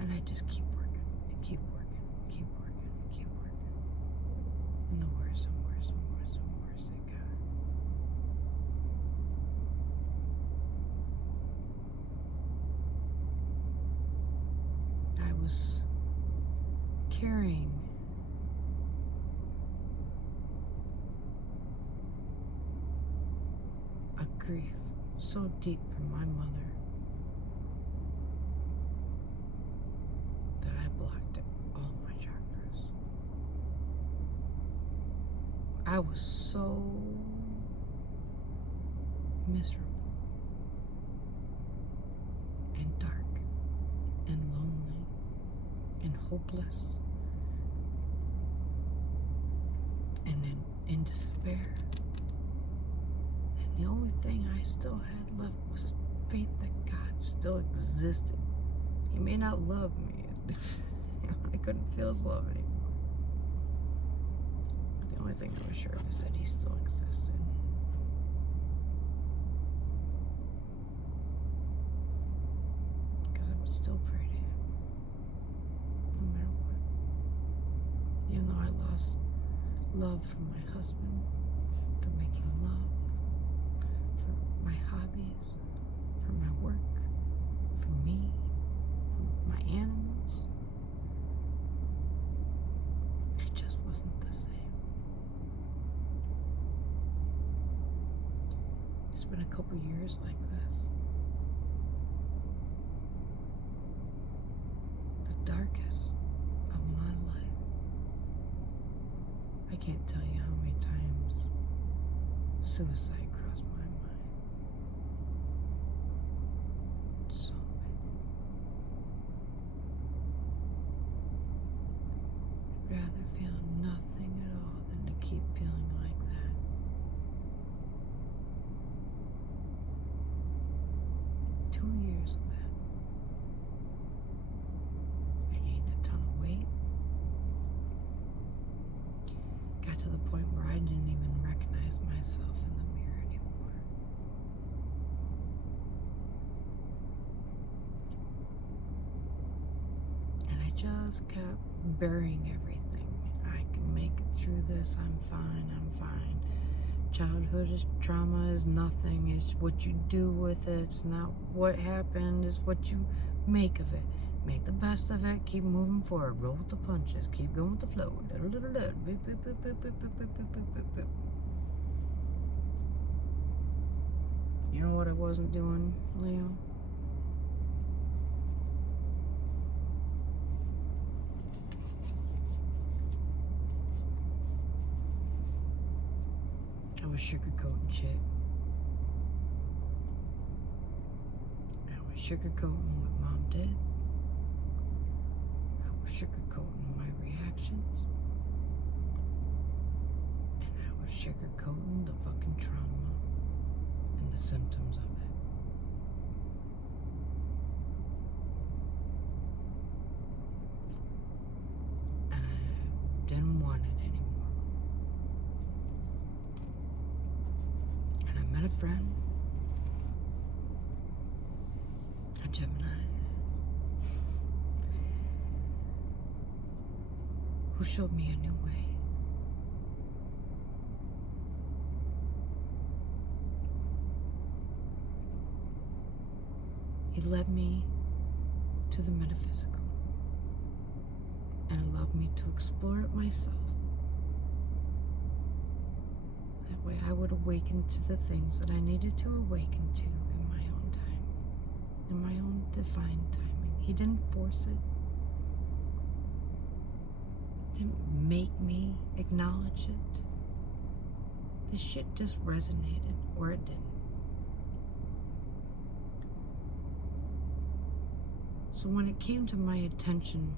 And I just keep working and keep working and keep working and keep working. And the worse and worse and worse and worse it got. I was carrying a grief so deep from my mother that I blocked it, all my chakras. I was so miserable and dark. hopeless and in despair. And the only thing I still had left was faith that God still existed. He may not love me. I couldn't feel his love anymore. The only thing I was sure of is that he still existed. Because I would still pray to him, no matter what. Even though I lost love from my husband, for making love, for my hobbies, for my work, for me, for my animals. It just wasn't the same. It's been a couple years like this. The darkest of my life. I can't tell you how many times suicide crossed my mind. So many. I'd rather feel nothing at all than to keep feeling like that. Two years of that. I gained a ton of weight. Got to the point where I didn't even recognize myself in the mirror anymore. And I just kept burying everything. I can make it through this. I'm fine. I'm fine. Childhood is trauma is nothing. It's what you do with it. It's not what happened. It's what you make of it. Make the best of it. Keep moving forward. Roll with the punches. Keep going with the flow. You know what I wasn't doing, Leo? I was sugarcoating shit. I was sugarcoating what Mom did. I was sugarcoating my reactions. And I was sugarcoating the fucking trauma and the symptoms of it. And I didn't want it anymore. And I met a friend, a Gemini, who showed me a new way. He led me to the metaphysical and allowed me to explore it myself. That way I would awaken to the things that I needed to awaken to in my own time, in my own divine timing. He didn't force it. Didn't make me acknowledge it. This shit just resonated, or it didn't. So when it came to my attention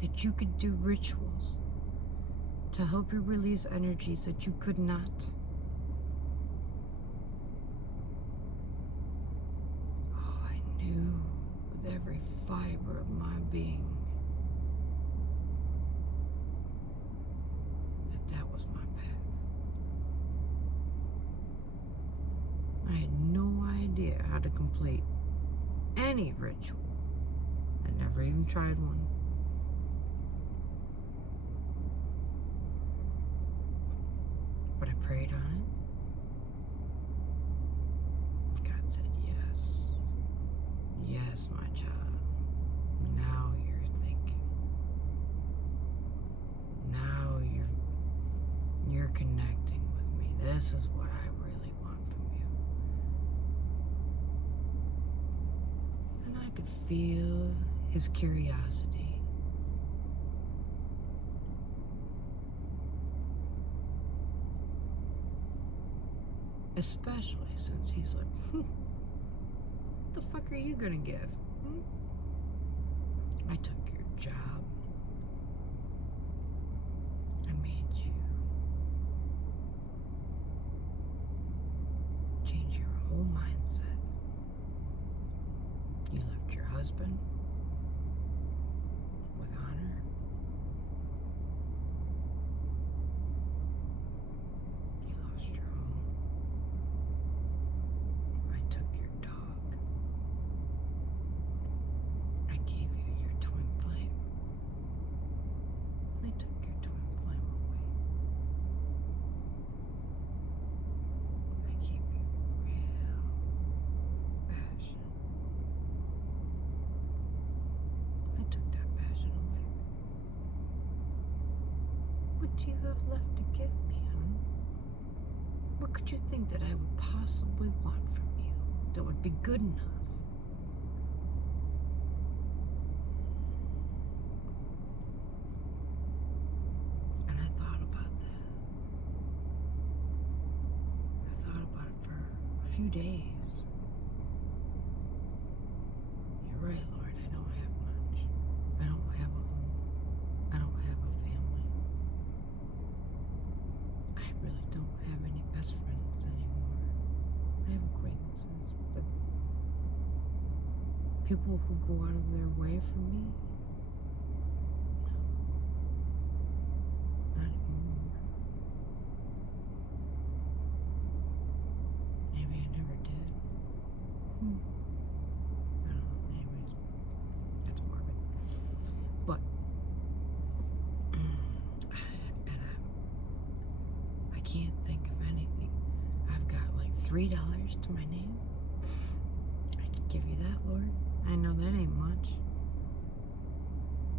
that you could do rituals to help you release energies that you could not, oh, I knew with every fiber of my being that that was my path. I had no idea how to complete any ritual. I never even tried one. But I prayed on it. God said, yes. Yes, my child. Now you're thinking. Now you're connecting with me. This is what I really want from you. And I could feel his curiosity. Especially since he's like, what the fuck are you gonna give? I took your job. I made you change your whole mindset. You left your husband with honor. You lost your home. I took your dog. I gave you your twin flame. I took your twin flame away. I gave you real passion. I took that passion away. What do you have left to give me, hon? What could you think that I would possibly want from you that would be good enough? And I thought about that. I thought about it for a few days. You're right, Lord, I don't have much. I don't have a home. I don't have a family. I really don't have any best friends anymore. I have acquaintances, but people who go out of their way for me, no, not anymore. Maybe I never did. I don't know. Anyways, that's morbid. But, and I can't think of anything. I've got like $3 to my name. I can give you that, Lord. I know that ain't much.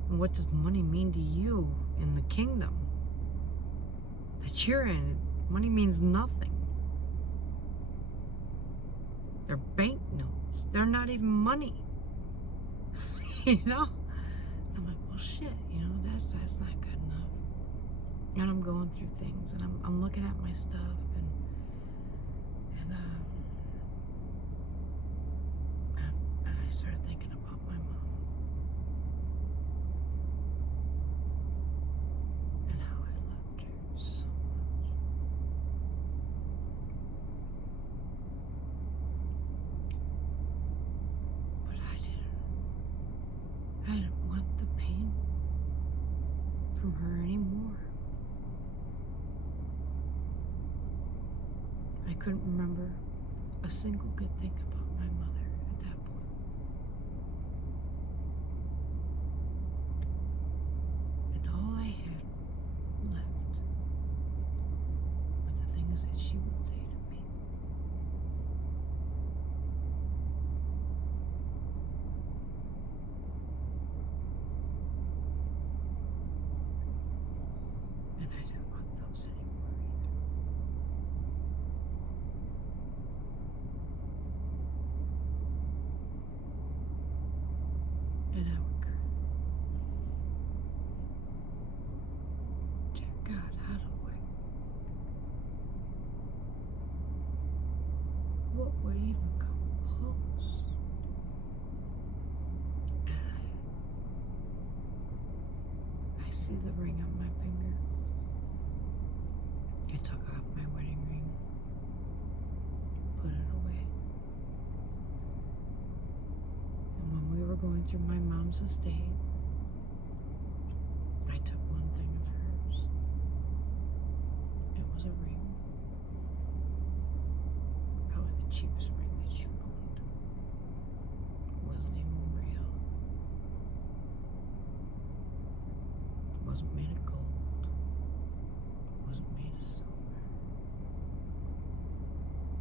And what does money mean to you in the kingdom that you're in? Money means nothing. They're banknotes. They're not even money. You know? I'm like, well, shit. You know, that's not good enough. And I'm going through things, and I'm looking at my stuff, and I started thinking about my mom and how I loved her so much. But I didn't want the pain from her anymore. I couldn't remember a single good thing about my mother at that point. And all I had left were the things that she would say to me. And I didn't want those anymore either. And I would cry. Dear God, how do I? What would even come close? And I see the ring on my finger. I took off my wedding ring, put it away. And when we were going through my mom's estate, I took one thing of hers. It was a ring. Probably the cheapest ring that she owned. It wasn't even real. It wasn't made of gold. It wasn't made of silver.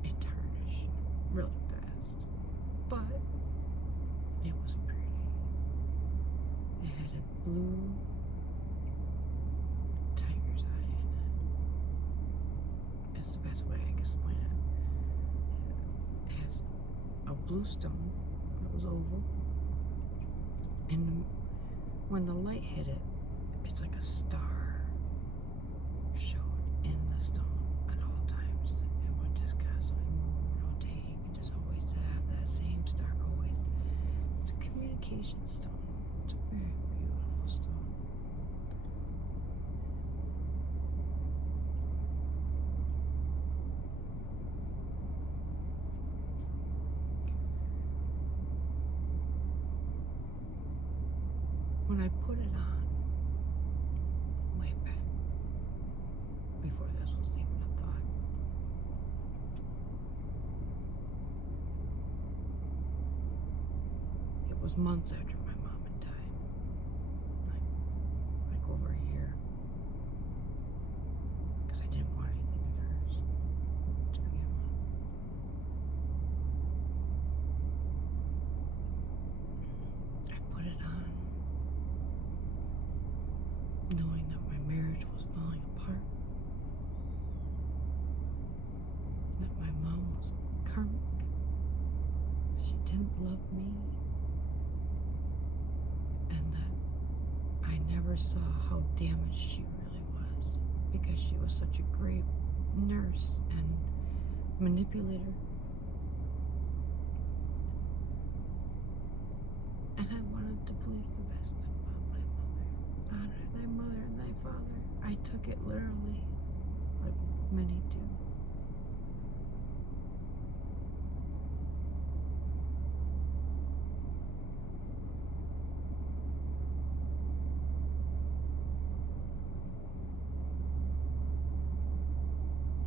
It tarnished really fast. But it was pretty. It had a blue tiger's eye in it. It's the best way I can explain it. It has a blue stone that was oval. And when the light hit it, it's like a star showed in the stone at all times. It would just constantly move and rotate. You could just always have that same star always. It's a communication stone. It's very beautiful. when I put it on, way back, before this was even a thought, it was months after my mom had died. Like over a year. Because I didn't want anything of hers to begin with. I put it on, knowing that my marriage was falling apart, that my mom was karmic, she didn't love me, and that I never saw how damaged she really was, because she was such a great nurse and manipulator. And I wanted to believe the best about my mother. Honor thy mother and thy father. I took it literally, like many do.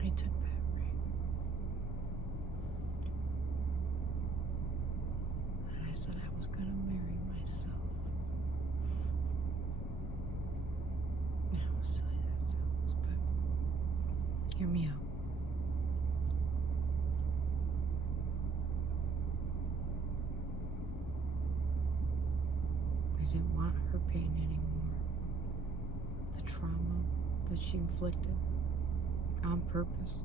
I took that ring. And I said I was going to marry myself. How silly that sounds, but hear me out. I didn't want her pain anymore. The trauma that she inflicted on purpose.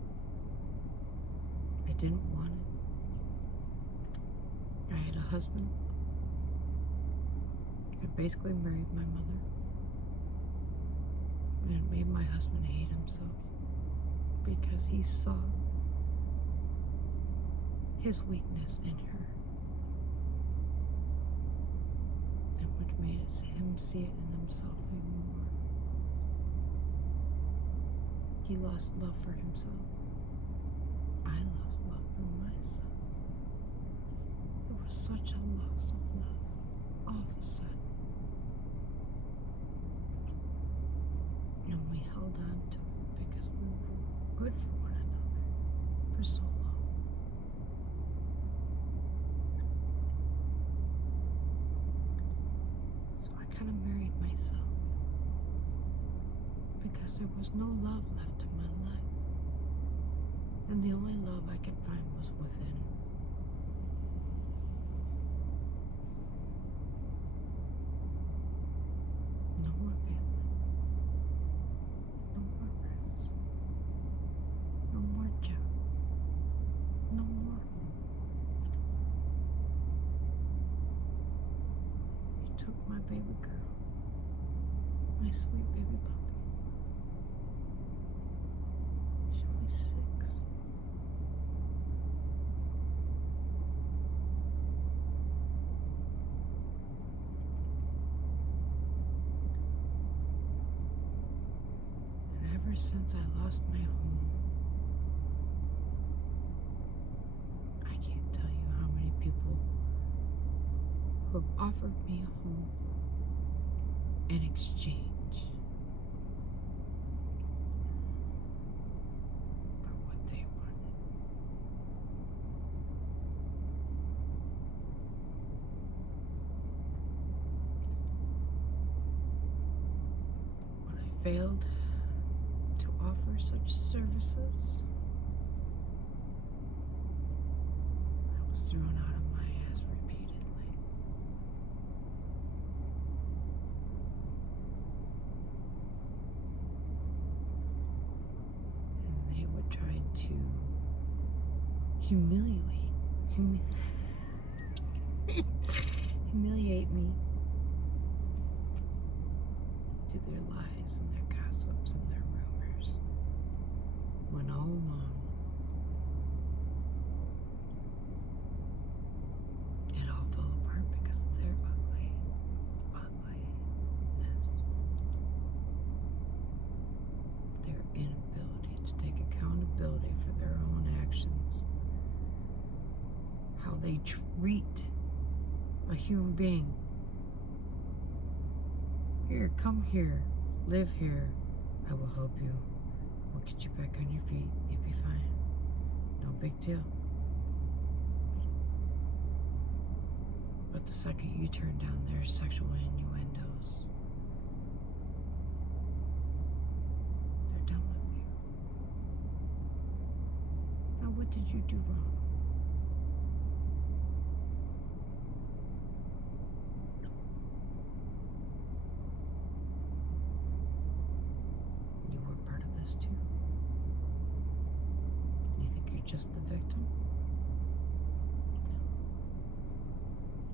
I didn't want it. I had a husband. I basically married my mother. And it made my husband hate himself because he saw his weakness in her. And which made him see it in himself even more. He lost love for himself. I lost love for myself. It was such a loss of love all of a sudden. And we held on to it because we were good for one another for so long. So I kind of married myself because there was no love left in my life. And the only love I could find was within. No more family. No more friends. No more job. No more home. You took my baby girl. My sweet baby puppy. She's only 6. And ever since I lost my home, I can't tell you how many people who have offered me a home in exchange for what they wanted. When I failed to offer such services, I was thrown out of my ass repeatedly. And they would try to humiliate me through their lies and their gossips and their rumors. When all along, it all fell apart because of their ugliness. Their inability to take accountability for their own actions. How they treat a human being. Here, come here. Live here. I will help you. We'll get you back on your feet. You'll be fine. No big deal. But the second you turn down their sexual innuendos, they're done with you. Now, what did you do wrong? You were part of this too. You think you're just the victim?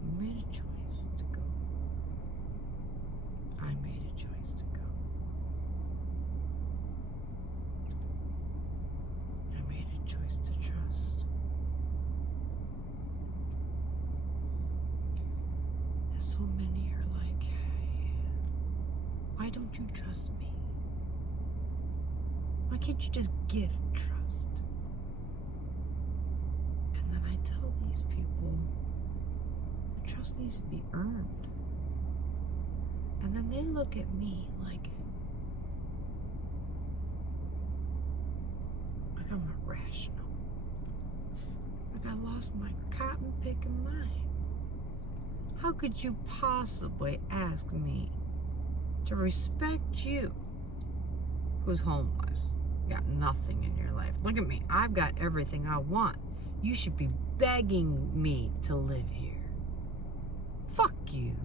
You made a choice to go. I made a choice to go. I made a choice to trust. And so many are like, why don't you trust me? Why can't you just give trust? And then I tell these people, trust needs to be earned. And then they look at me like I'm irrational. Like I lost my cotton picking mind. How could you possibly ask me to respect you, who's homeless, got nothing in your life? Look at me. I've got everything I want. You should be begging me to live here. Fuck you.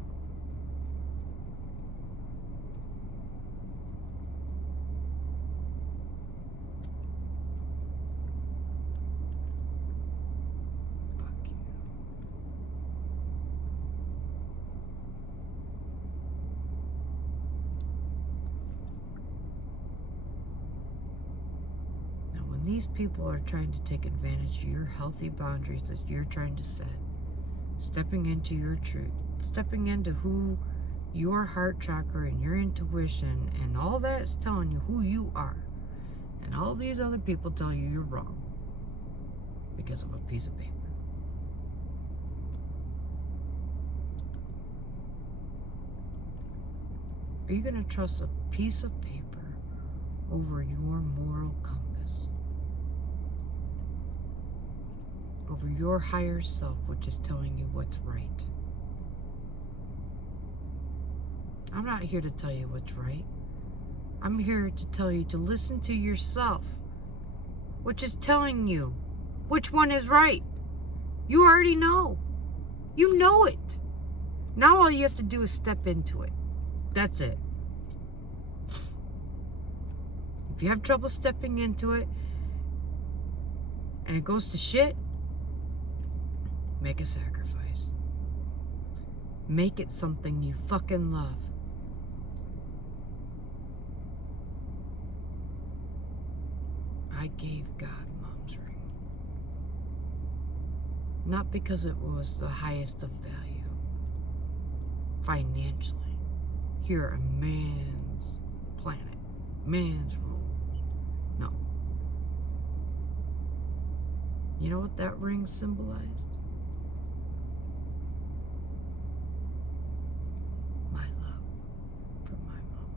Fuck you. Now, when these people are trying to take advantage of your healthy boundaries that you're trying to set, stepping into your truth, stepping into who your heart chakra and your intuition and all that's telling you who you are, and all these other people tell you you're wrong because of a piece of paper. Are you going to trust a piece of paper over your moral compass? Over your higher self, which is telling you what's right? I'm not here to tell you what's right. I'm here to tell you to listen to yourself, which is telling you which one is right. You already know. You know it. Now all you have to do is step into it. That's it. If you have trouble stepping into it and it goes to shit, make a sacrifice. Make it something you fucking love. I gave God Mom's ring. Not because it was the highest of value financially. Here, a man's planet, man's rules. No. You know what that ring symbolized? My love for my mom.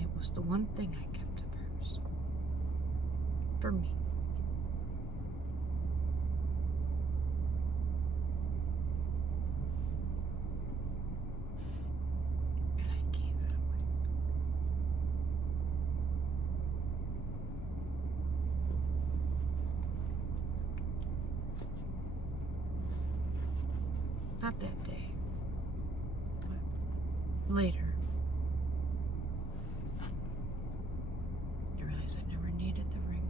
It was the one thing I kept of hers. For me. And I gave it away. Not that day, but later. I realized I never needed the ring.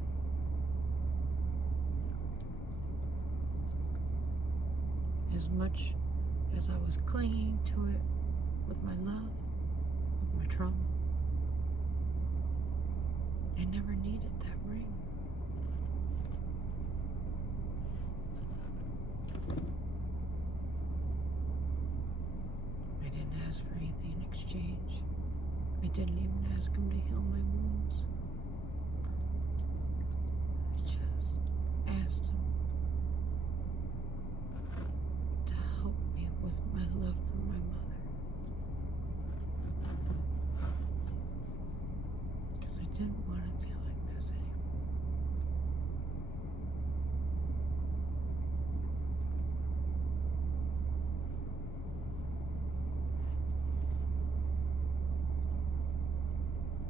As much as I was clinging to it with my love, with my trauma, I never needed that ring. I didn't ask for anything in exchange. I didn't even ask him to heal my wounds. I just asked him didn't want to feel like this anymore.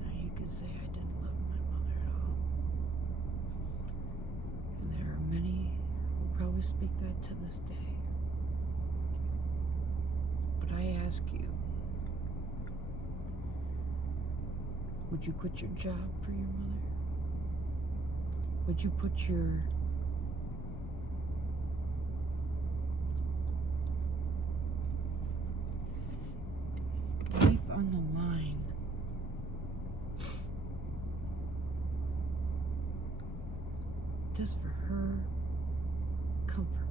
Now you can say I didn't love my mother at all. And there are many who probably speak that to this day. But I ask you, would you quit your job for your mother? Would you put your life on the line just for her comfort?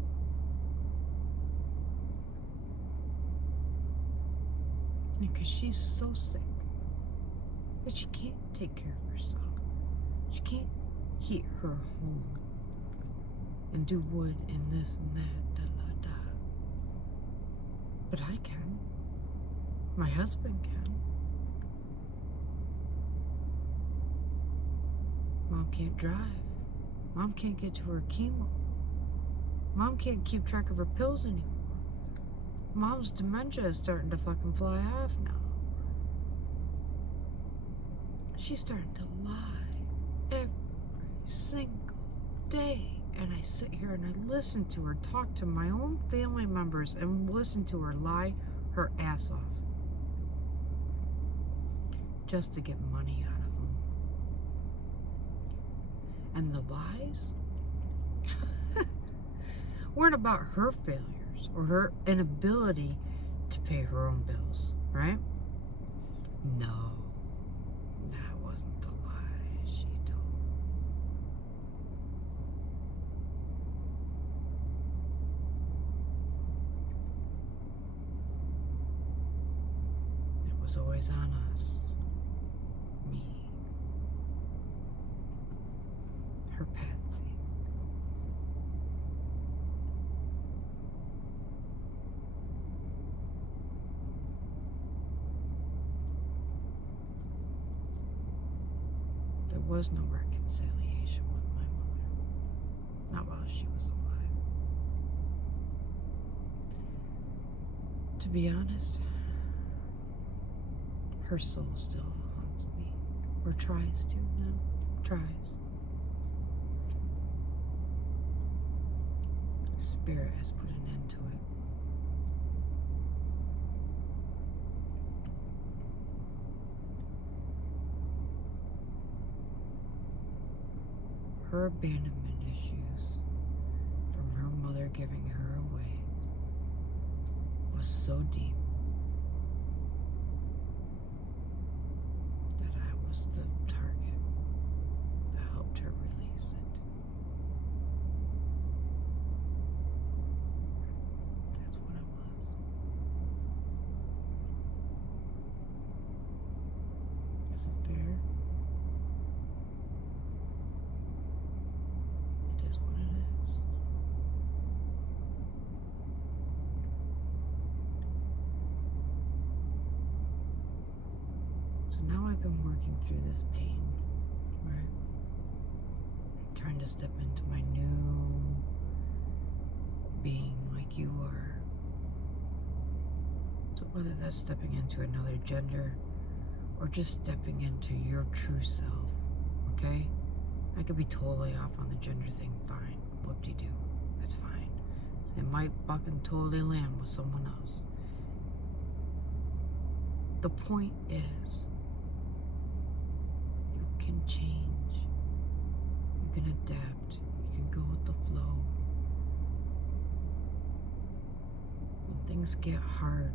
Because she's so sick that she can't take care of herself. She can't heat her home and do wood and this and that, da da da. But I can. My husband can. Mom can't drive. Mom can't get to her chemo. Mom can't keep track of her pills anymore. Mom's dementia is starting to fucking fly off now. She's starting to lie every single day. And I sit here and I listen to her talk to my own family members and listen to her lie her ass off. Just to get money out of them. And the lies weren't about her failures or her inability to pay her own bills, right? No, that wasn't the lie she told. It was always on us. Me. Her Patsy. There was no reconciliation with my mother. Not while she was alive. To be honest, her soul still haunts me. Or tries to now. Tries. Spirit has put an end to it. Her abandonment issues from her mother giving her away was so deep that I was the target that helped her release it. That's what it was. Is it fair? It is what it is. So now I've been working through this pain, right? Trying to step into my new being like you are. So whether that's stepping into another gender or just stepping into your true self, okay? I could be totally off on the gender thing, fine. Whoop-de-doo, that's fine. It might fucking totally land with someone else. The point is, you can change, you can adapt, you can go with the flow. When things get hard,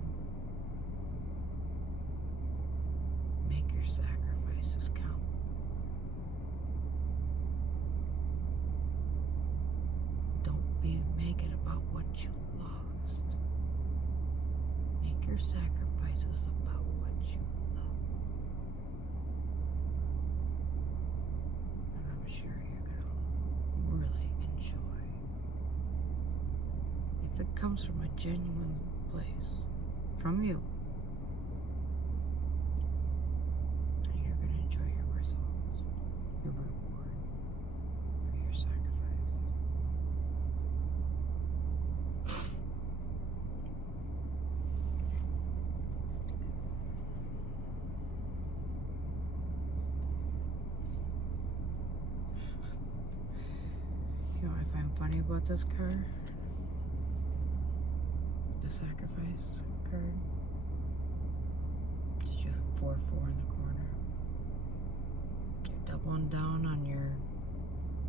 make your sacrifices count. Make it about what you lost. Make your sacrifices about what you love. And I'm sure you're gonna really enjoy. If it comes from a genuine place, from you, then you're gonna enjoy your results. your reward for your sacrifice. You know what I find funny about this card? The sacrifice card. You have 4-4 in the corner. You're doubling down on your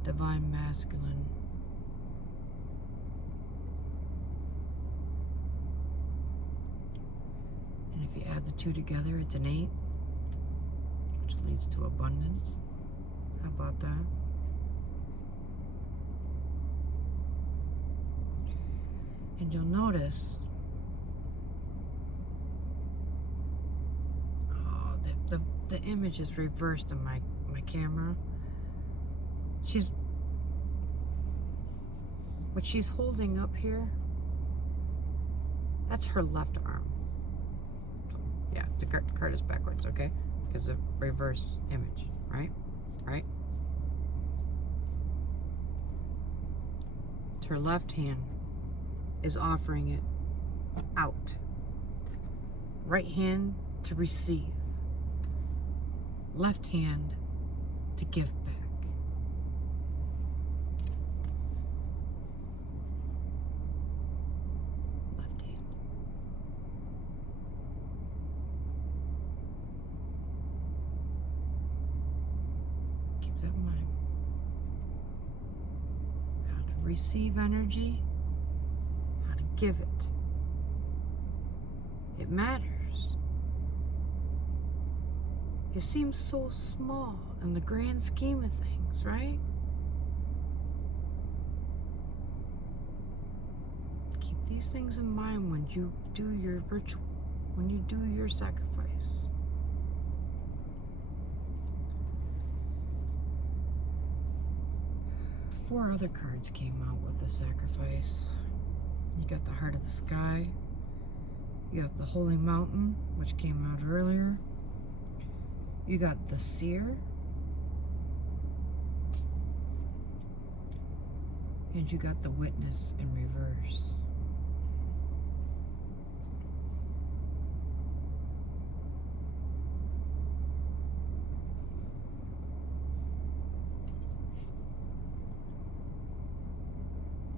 divine masculine. And if you add the two together, it's an 8, which leads to abundance. How about that? And you'll notice the image is reversed in my camera. What she's holding up here, that's her left arm. Yeah, the card is backwards, okay? Because of reverse image, right? Right? Her left hand is offering it out. Right hand to receive. Left hand to give back. Left hand. Keep that in mind. How to receive energy, how to give it. It matters. It seems so small in the grand scheme of things, right? Keep these things in mind when you do your ritual, when you do your sacrifice. Four other cards came out with the sacrifice. You got the Heart of the Sky. You have the Holy Mountain, which came out earlier. You got the Seer. And you got the Witness in reverse.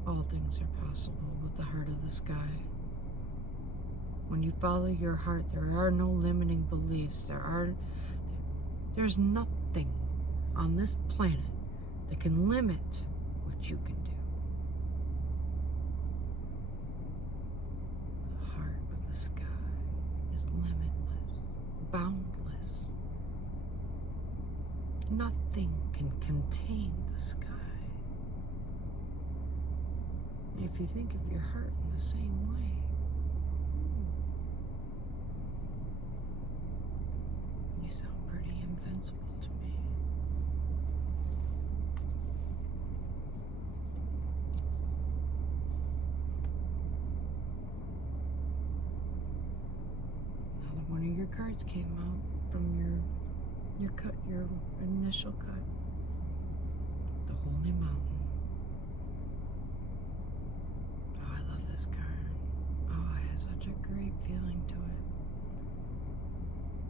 All things are possible with the Heart of the Sky. When you follow your heart, there are no limiting beliefs. There's nothing on this planet that can limit what you can do. The heart of the sky is limitless, boundless. Nothing can contain the sky. And if you think of your heart in the same way, you sound pretty invincible to me. Another one of your cards came out from your initial cut. The Holy Mountain. Oh, I love this card. Oh, it has such a great feeling to it.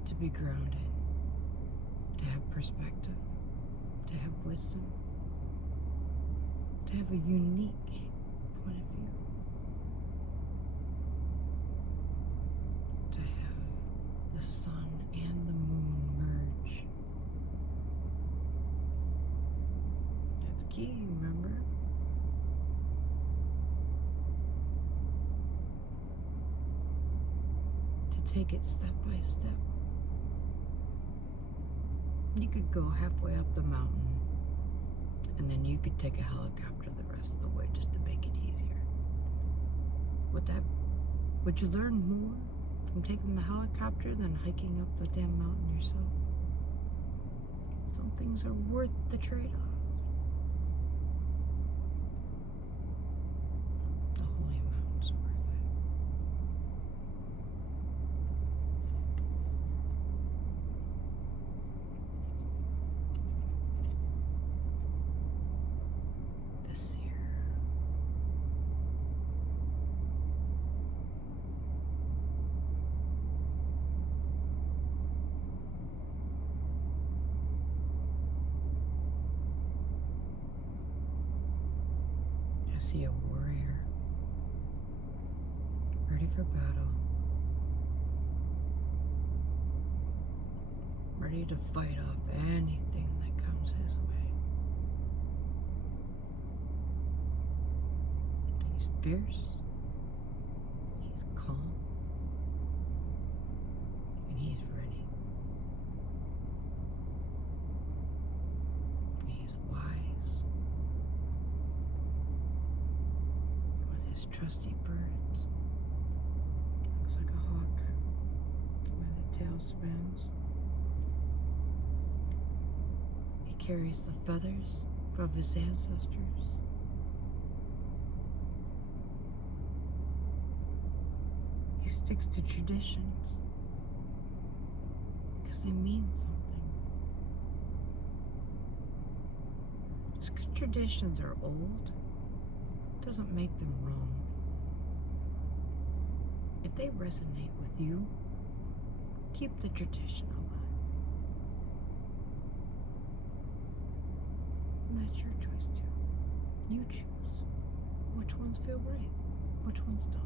To be grounded, to have perspective, to have wisdom, to have a unique point of view, to have the sun and the moon merge. That's key, remember? To take it step by step. You could go halfway up the mountain, and then you could take a helicopter the rest of the way just to make it easier. Would you learn more from taking the helicopter than hiking up the damn mountain yourself? Some things are worth the trade-off. The Holy Mountain's worth it. I see a warrior ready for battle, ready to fight off anything that comes his way. He's fierce, he's calm, and he's ready. He's wise with his trusty birds. Looks like a hawk where the tail spins. He carries the feathers of his ancestors. He sticks to traditions because they mean something. Just because traditions are old doesn't make them wrong. If they resonate with you, keep the tradition alive. And that's your choice too. You choose which ones feel right, which ones don't.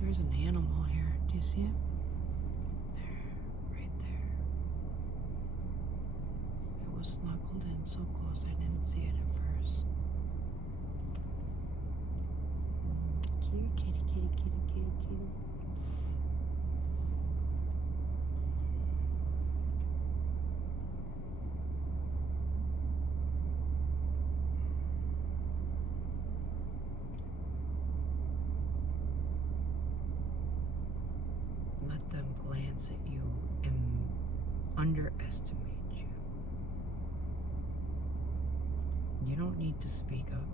There's an animal here. Do you see it? There, right there. It was snuggled in so close I didn't see it at first. Kitty, kitty, kitty, kitty, kitty, kitty. Let them glance at you and underestimate you. You don't need to speak up.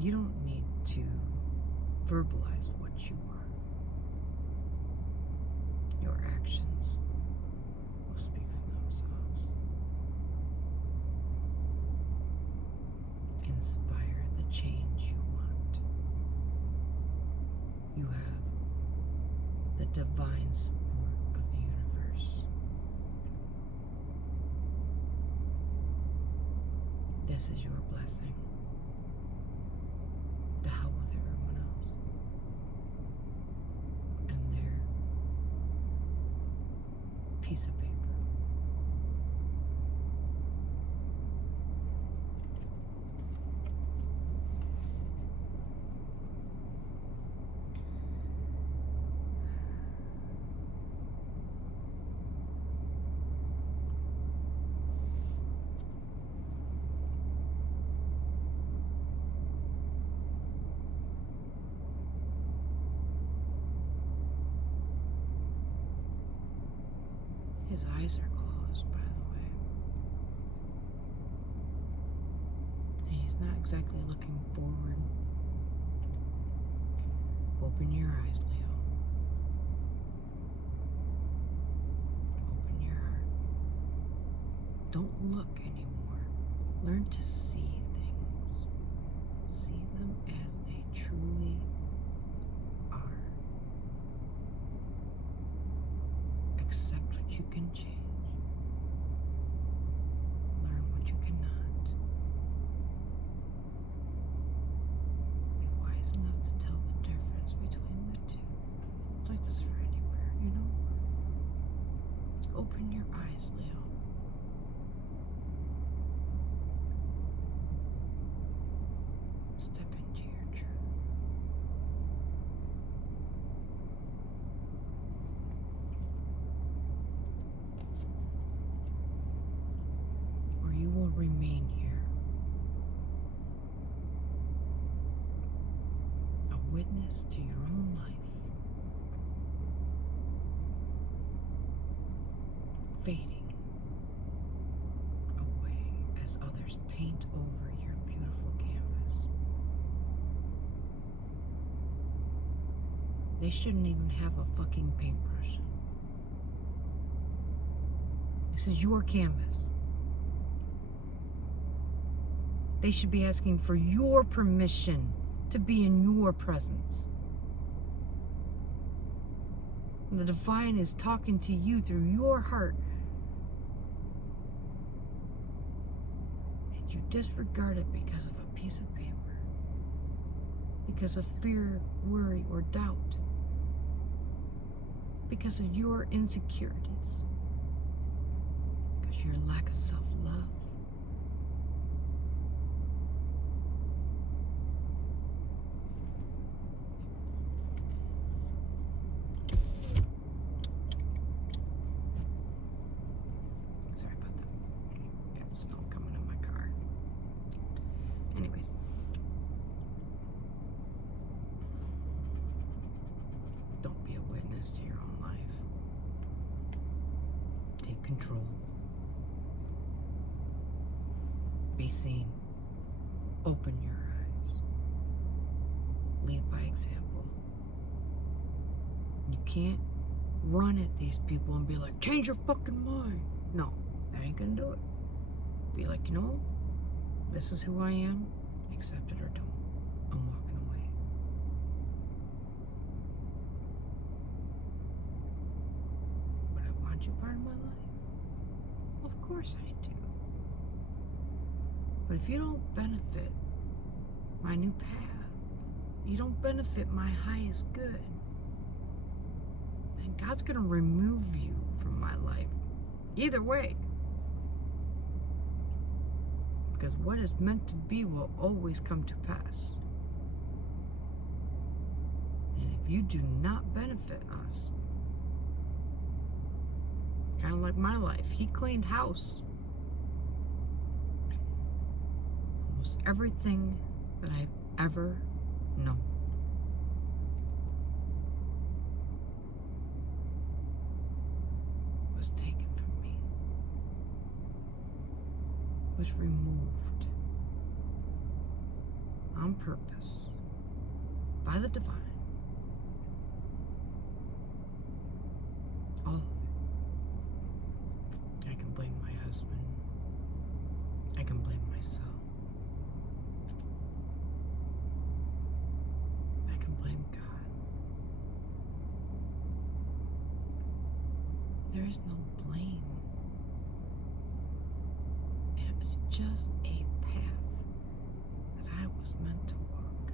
You don't need to verbalize what you are. Your actions will speak for themselves. Inspire the change you want. You have the divine support of the universe. This is your blessing. To hell with everyone else and their piece of paper. His eyes are closed, by the way. And he's not exactly looking forward. Open your eyes, Leo. Open your heart. Don't look anymore. Learn to see things. See them as they truly are. Accept what you can change. Learn what you cannot. Be wise enough to tell the difference between the two. It's like this for anywhere, you know? Open your eyes, Leo. Step into your truth. Or you will remain here, a witness to your own life, fading away as others paint over your beautiful canvas. They shouldn't even have a fucking paintbrush. This is your canvas. They should be asking for your permission to be in your presence. And the divine is talking to you through your heart. And you disregard it because of a piece of paper. Because of fear, worry, or doubt. Because of your insecurities. Because of your lack of self-love. Sorry about that. Got snow coming in my car. Anyways. Don't be a witness to your own life. Take control. Be seen. Open your eyes. Lead by example. You can't run at these people and be like, change your fucking mind. No, I ain't gonna do it. Be like, you know, this is who I am. Accept it or don't. I'm walking away. But I want you part of my life. Of course I do. But if you don't benefit my new path, you don't benefit my highest good, then God's gonna remove you from my life. Either way. Because what is meant to be will always come to pass. And if you do not benefit us, kind of like my life, he cleaned house. Almost everything that I've ever known. Was taken from me. Was removed on purpose by the divine. All of it. I can blame my husband. I can blame myself. I can blame God. There is no blame. It's just a path that I was meant to walk.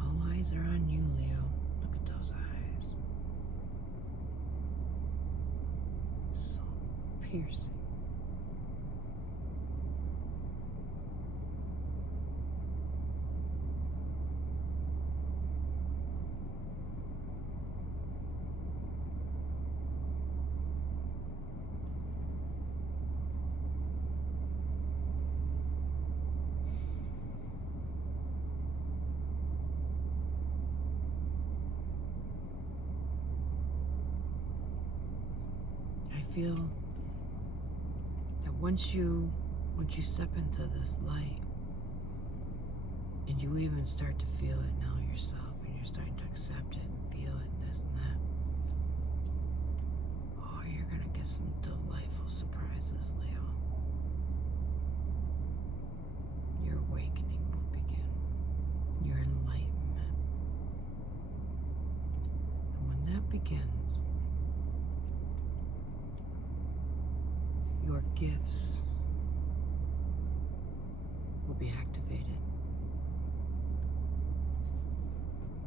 All eyes are on you, Leo. Look at those eyes. So piercing. I feel that once you step into this light and you even start to feel it now yourself and you're starting to accept it and feel it and this and that, oh, you're gonna get some delightful surprises, Leo. Your awakening will begin. Your enlightenment. And when that begins, your gifts will be activated.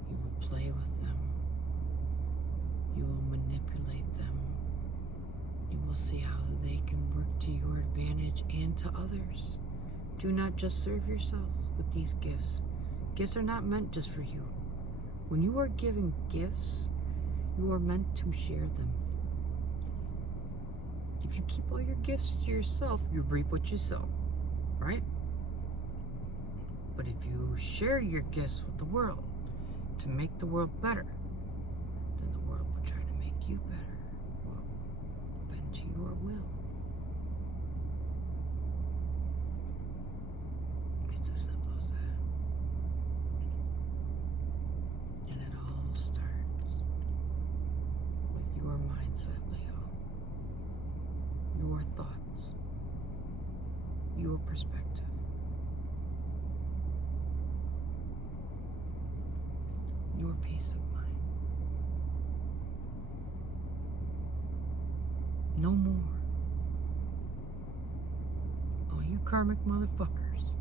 You will play with them. You will manipulate them. You will see how they can work to your advantage and to others. Do not just serve yourself with these gifts. Gifts are not meant just for you. When you are giving gifts, you are meant to share them. If you keep all your gifts to yourself, you reap what you sow, right? But if you share your gifts with the world to make the world better, then the world will try to make you better. Well, bend to your will. It's as simple as that. your thoughts, your perspective. Your peace of mind. No more. All you karmic motherfuckers